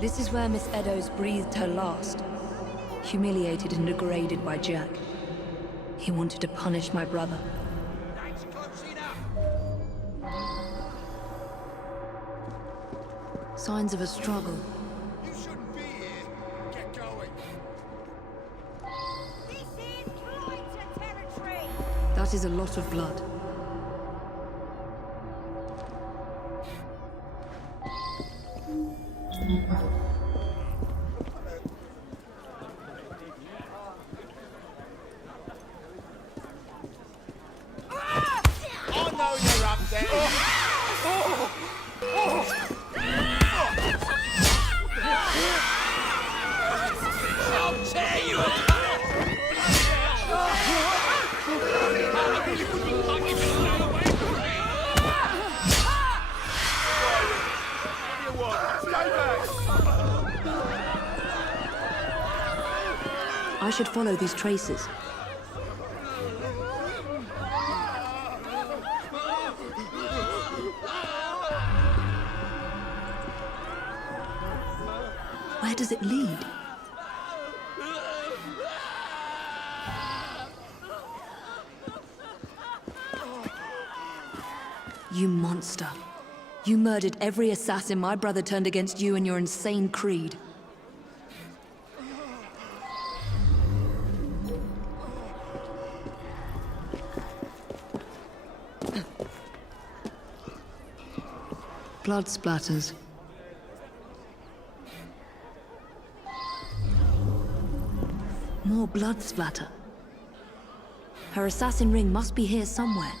This is where Miss Eddowes breathed her last. Humiliated and degraded by Jack. He wanted to punish my brother. That's close enough. Signs of a struggle. You shouldn't be here. Get going. This is Kreutzer territory. That is a lot of blood. I know you're up there. I'll tear you apart! I should follow these traces. Where does it lead? You monster. You murdered every assassin my brother turned against you and your insane creed. Blood splatters. More blood splatter. Her assassin ring must be here somewhere.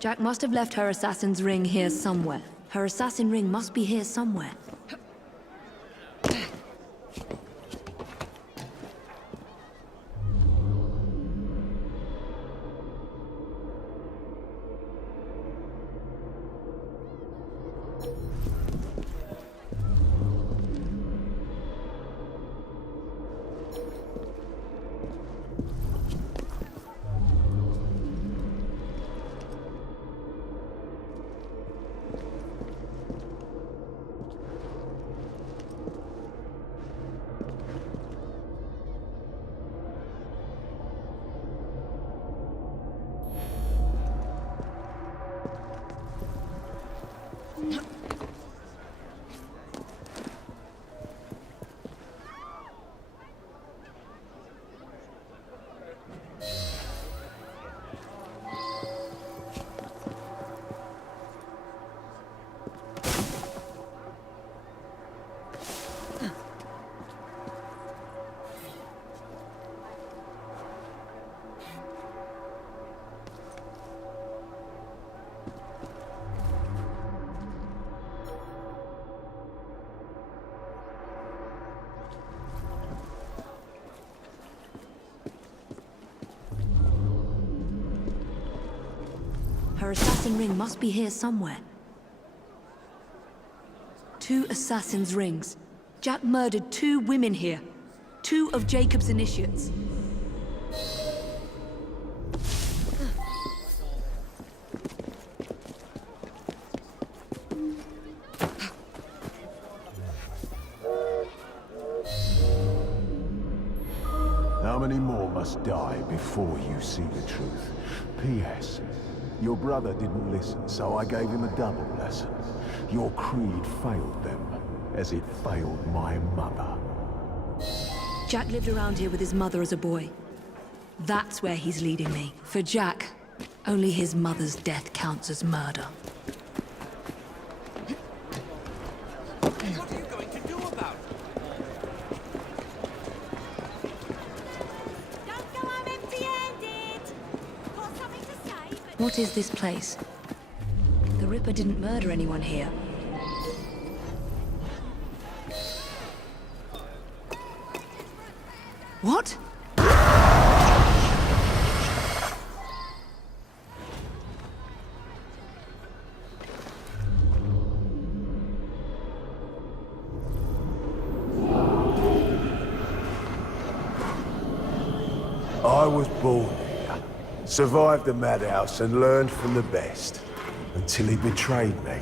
Jack must have left her assassin's ring here somewhere. Her assassin ring must be here somewhere. Her assassin ring must be here somewhere. 2 assassin's rings. Jack murdered 2 women here. 2 of Jacob's initiates. How many more must die before you see the truth? P.S. Your brother didn't listen, so I gave him a double lesson. Your creed failed them, as it failed my mother. Jack lived around here with his mother as a boy. That's where he's leading me. For Jack, only his mother's death counts as murder. What What is this place? The Ripper didn't murder anyone here. What? I was born here, survived the madhouse and learned from the best, until he betrayed me.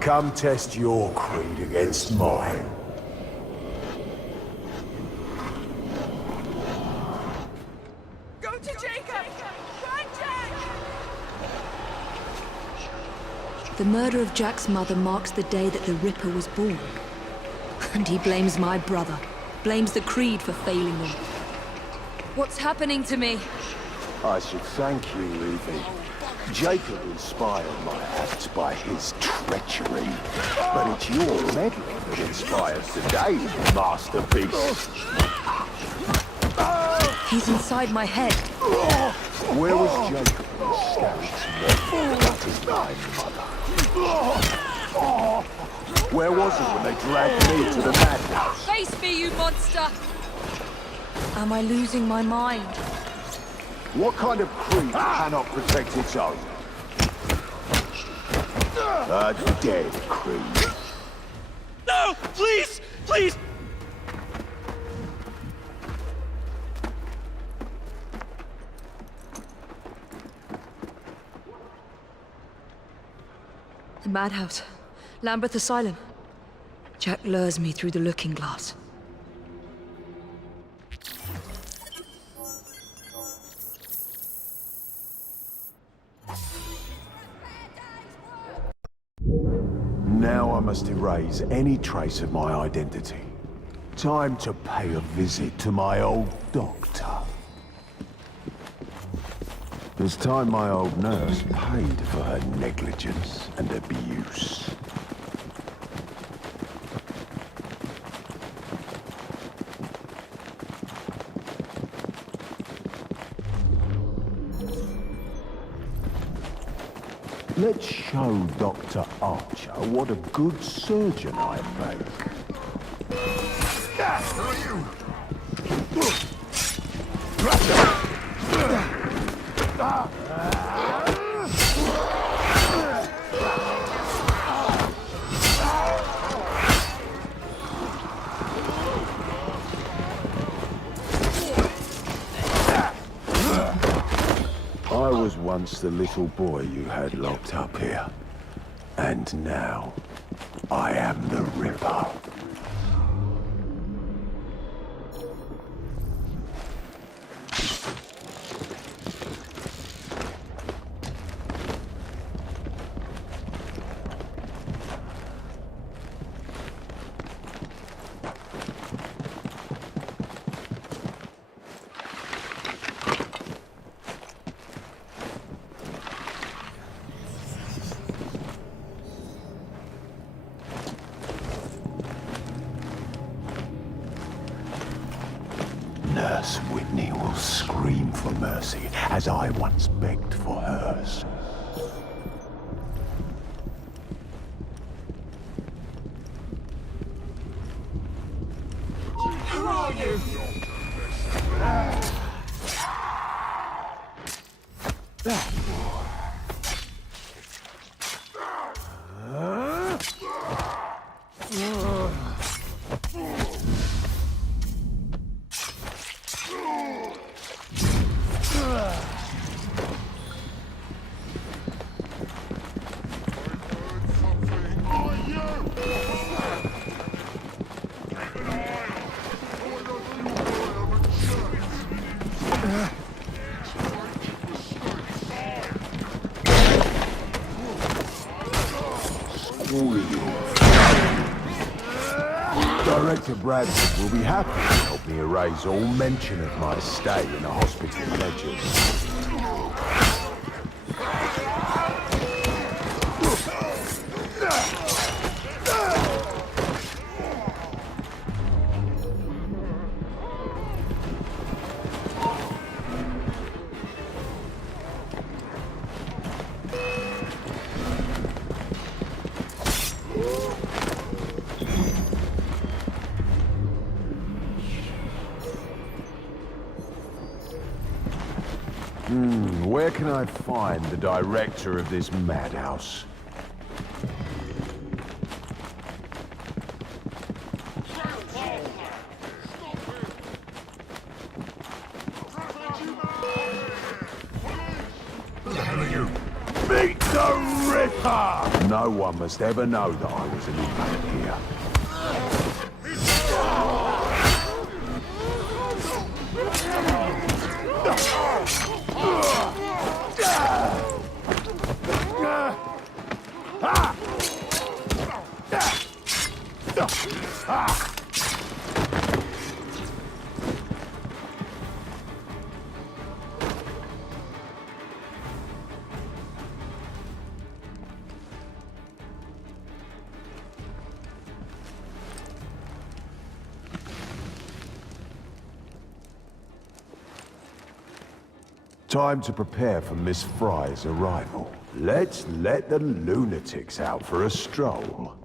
Come test your creed against mine. Go to Jacob! Run, Jack! The murder of Jack's mother marks the day that the Ripper was born. And he blames my brother, blames the creed for failing them. What's happening to me? I should thank you, Evie. Jacob inspired my acts by his treachery. But it's your meddling that inspires today's masterpiece. He's inside my head. Where was Jacob when Starrick's men gutted my mother? Where was he when they dragged me to the madhouse? Face me, you monster! Am I losing my mind? What kind of creed cannot protect its own? A dead creed. No! Please! Please! The madhouse. Lambeth Asylum. Jack lures me through the looking glass. Now I must erase any trace of my identity. Time to pay a visit to my old doctor. It's time my old nurse paid for her negligence and abuse. Let's show Dr. Archer what a good surgeon I make. I was once the little boy you had locked up here. And now, I am the Ripper. Nurse Whitney will scream for mercy, as I once begged for hers. Who are you? Director Bradford will be happy to help me erase all mention of my stay in the hospital ledgers. Where can I find the director of this madhouse? Meet the Ripper! No one must ever know that I was an inmate here. Time to prepare for Miss Frye's arrival. Let's let the lunatics out for a stroll.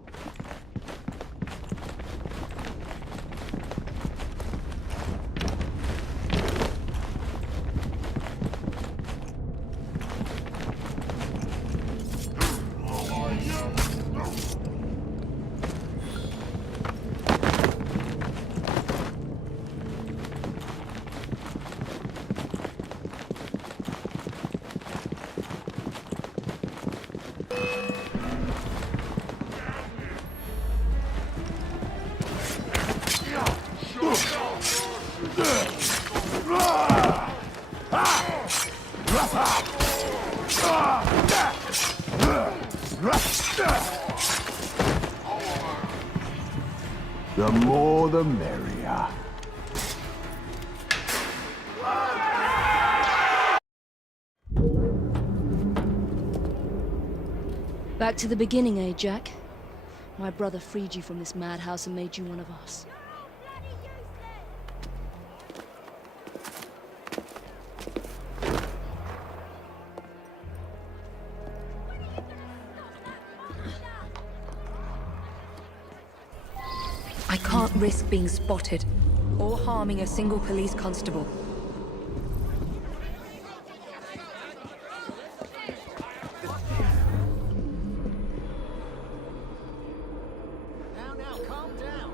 The more the merrier. Back to the beginning, eh, Jack? My brother freed you from this madhouse and made you one of us. I can't risk being spotted or harming a single police constable. Now, calm down.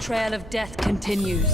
Trail of death continues.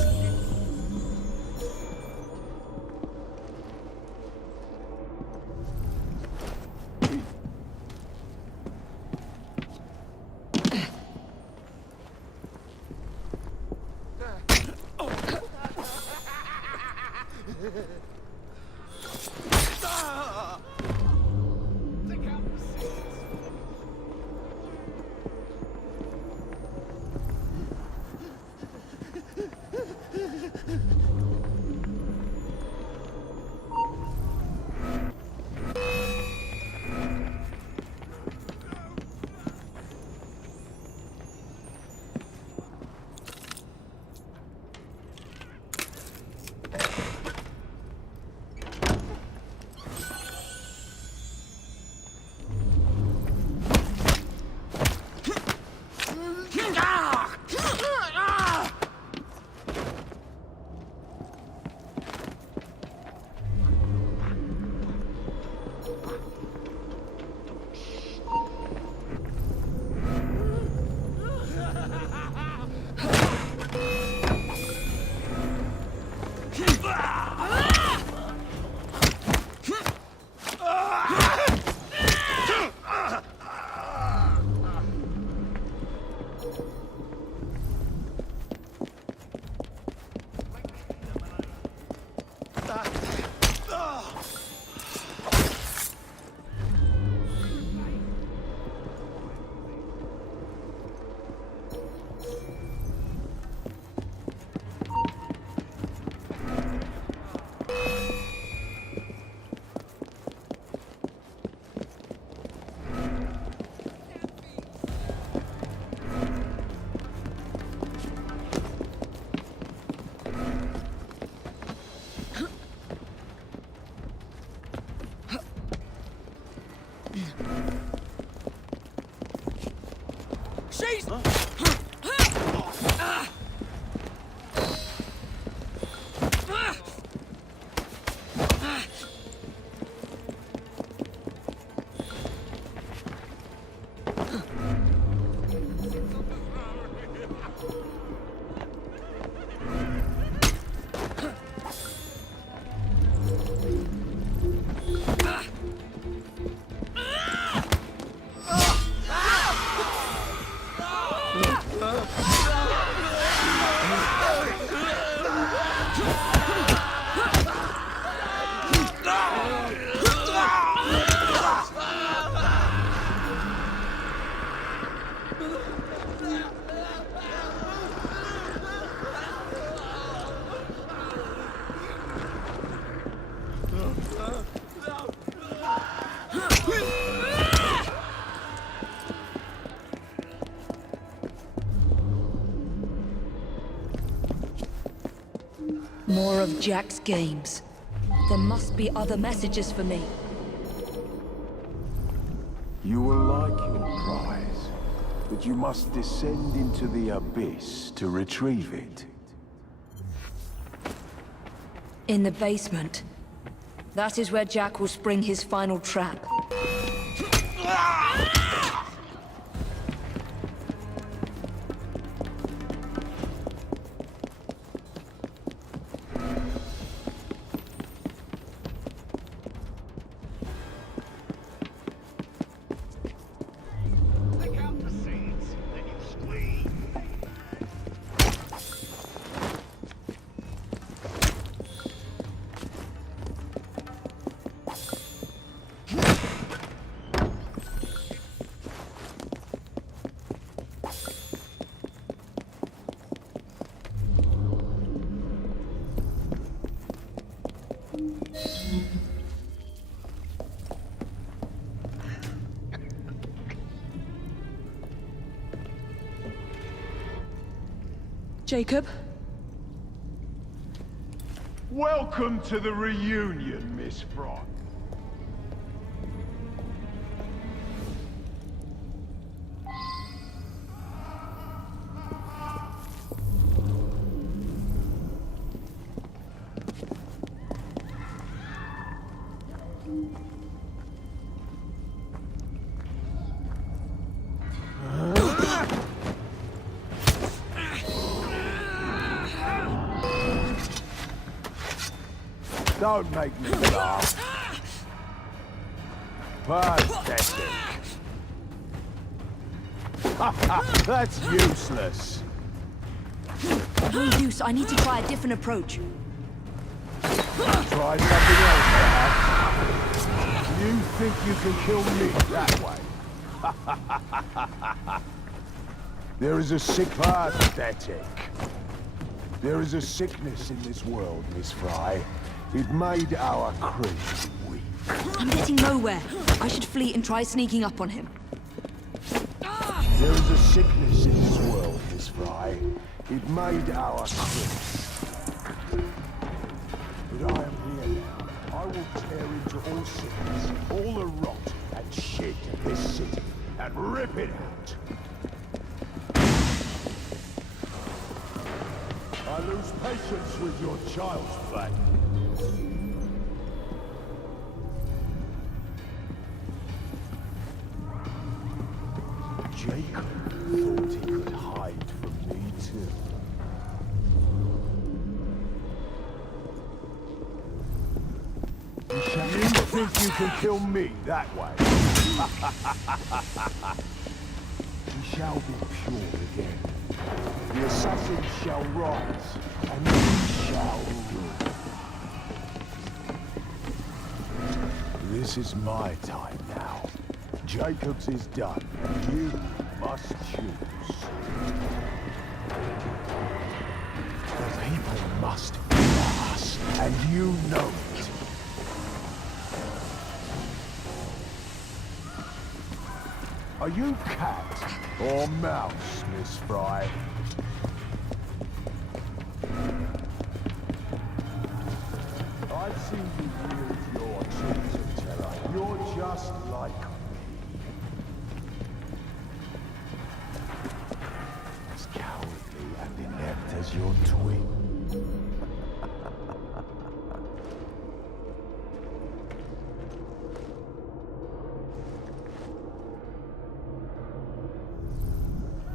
She's... More of Jack's games. There must be other messages for me. You will like your prize, but you must descend into the abyss to retrieve it. In the basement. That is where Jack will spring his final trap. Jacob? Welcome to the reunion, Miss Frye. Don't make me laugh. Pathetic. That's useless. No use. I need to try a different approach. Try something else, perhaps. You think you can kill me that way? There is a sick... Pathetic. There is a sickness in this world, Miss Frye. It made our crew weak. I'm getting nowhere. I should flee and try sneaking up on him. There is a sickness in this world, Miss Frye. It made our crew. But I am here now. I will tear into all sickness, all the rot and shit of this city, and rip it out. I lose patience with your child's play. Jacob thought he could hide from me too. You think you can kill me that way? We shall be pure again. The assassins shall rise, and we shall rule. This is my time now. Jacob's is done, and you must choose. The people must fear us, and you know it. Are you cat or mouse, Miss Frye? I've seen you wield your tools of terror. You're just like me. as your twin.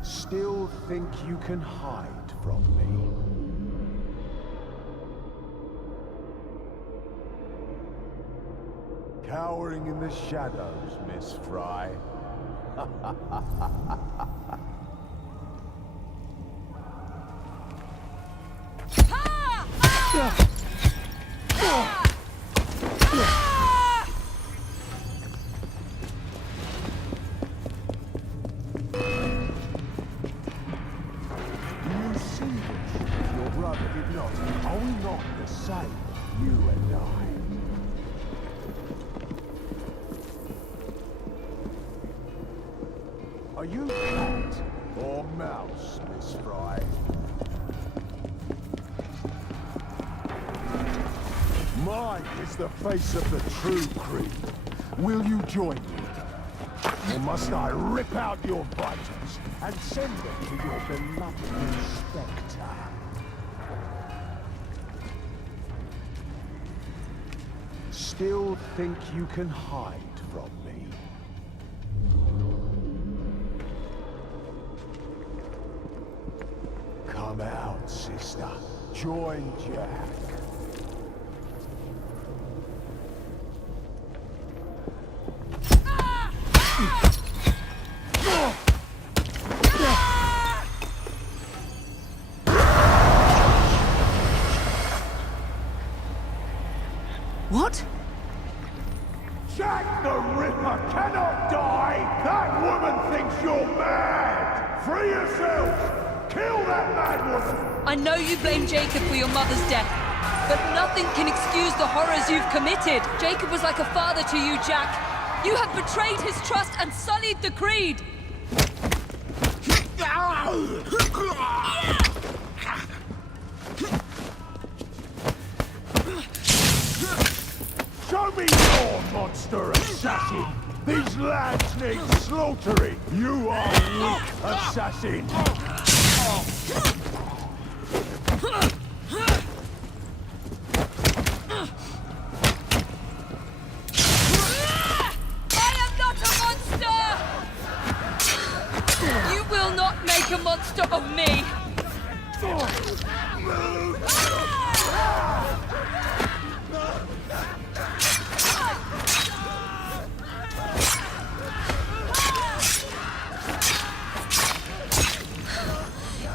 Still think you can hide from me? Cowering in the shadows, Miss Frye. Your brother did not. Are we not the same, you and I? Are you cat or mouse, Miss Frye? Mine is the face of the true creed. Will you join me? Or must I rip out your vitals and send them to your beloved inspector? Still think you can hide from me? Come out, sister. Join Jack. What? Jack the Ripper cannot die! That woman thinks you're mad! Free yourself! Kill that mad woman! I know you blame Jacob for your mother's death, but nothing can excuse the horrors you've committed. Jacob was like a father to you, Jack. You have betrayed his trust and sullied the creed. Show me your monster assassin! These lads need slaughtering! You are weak assassin! I am not a monster! You will not make a monster of me!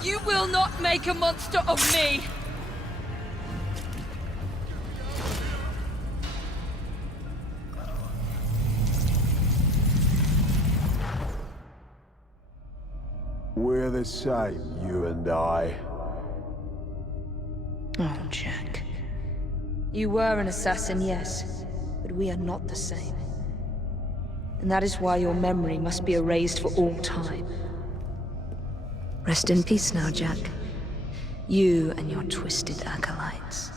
You will not make a monster of me! We're the same, you and I. Oh, Jack. You were an assassin, yes, but we are not the same. And that is why your memory must be erased for all time. Rest in peace now, Jack. You and your twisted acolytes.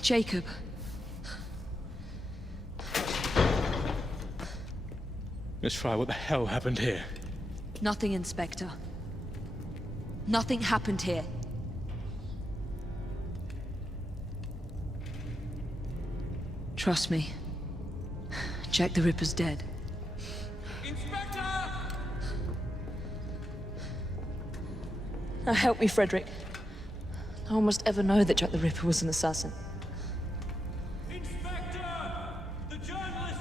Jacob. Miss Frye, what the hell happened here? Nothing, Inspector. Nothing happened here. Trust me. Jack the Ripper's dead. Inspector! Now help me, Frederick. No one must ever know that Jack the Ripper was an assassin. Inspector! The journalist!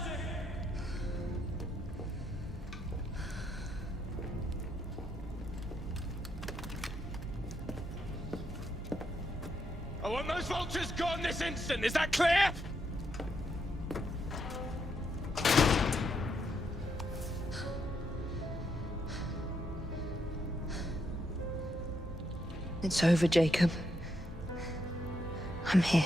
I want those vultures gone this instant, is that clear? It's over, Jacob. I'm here.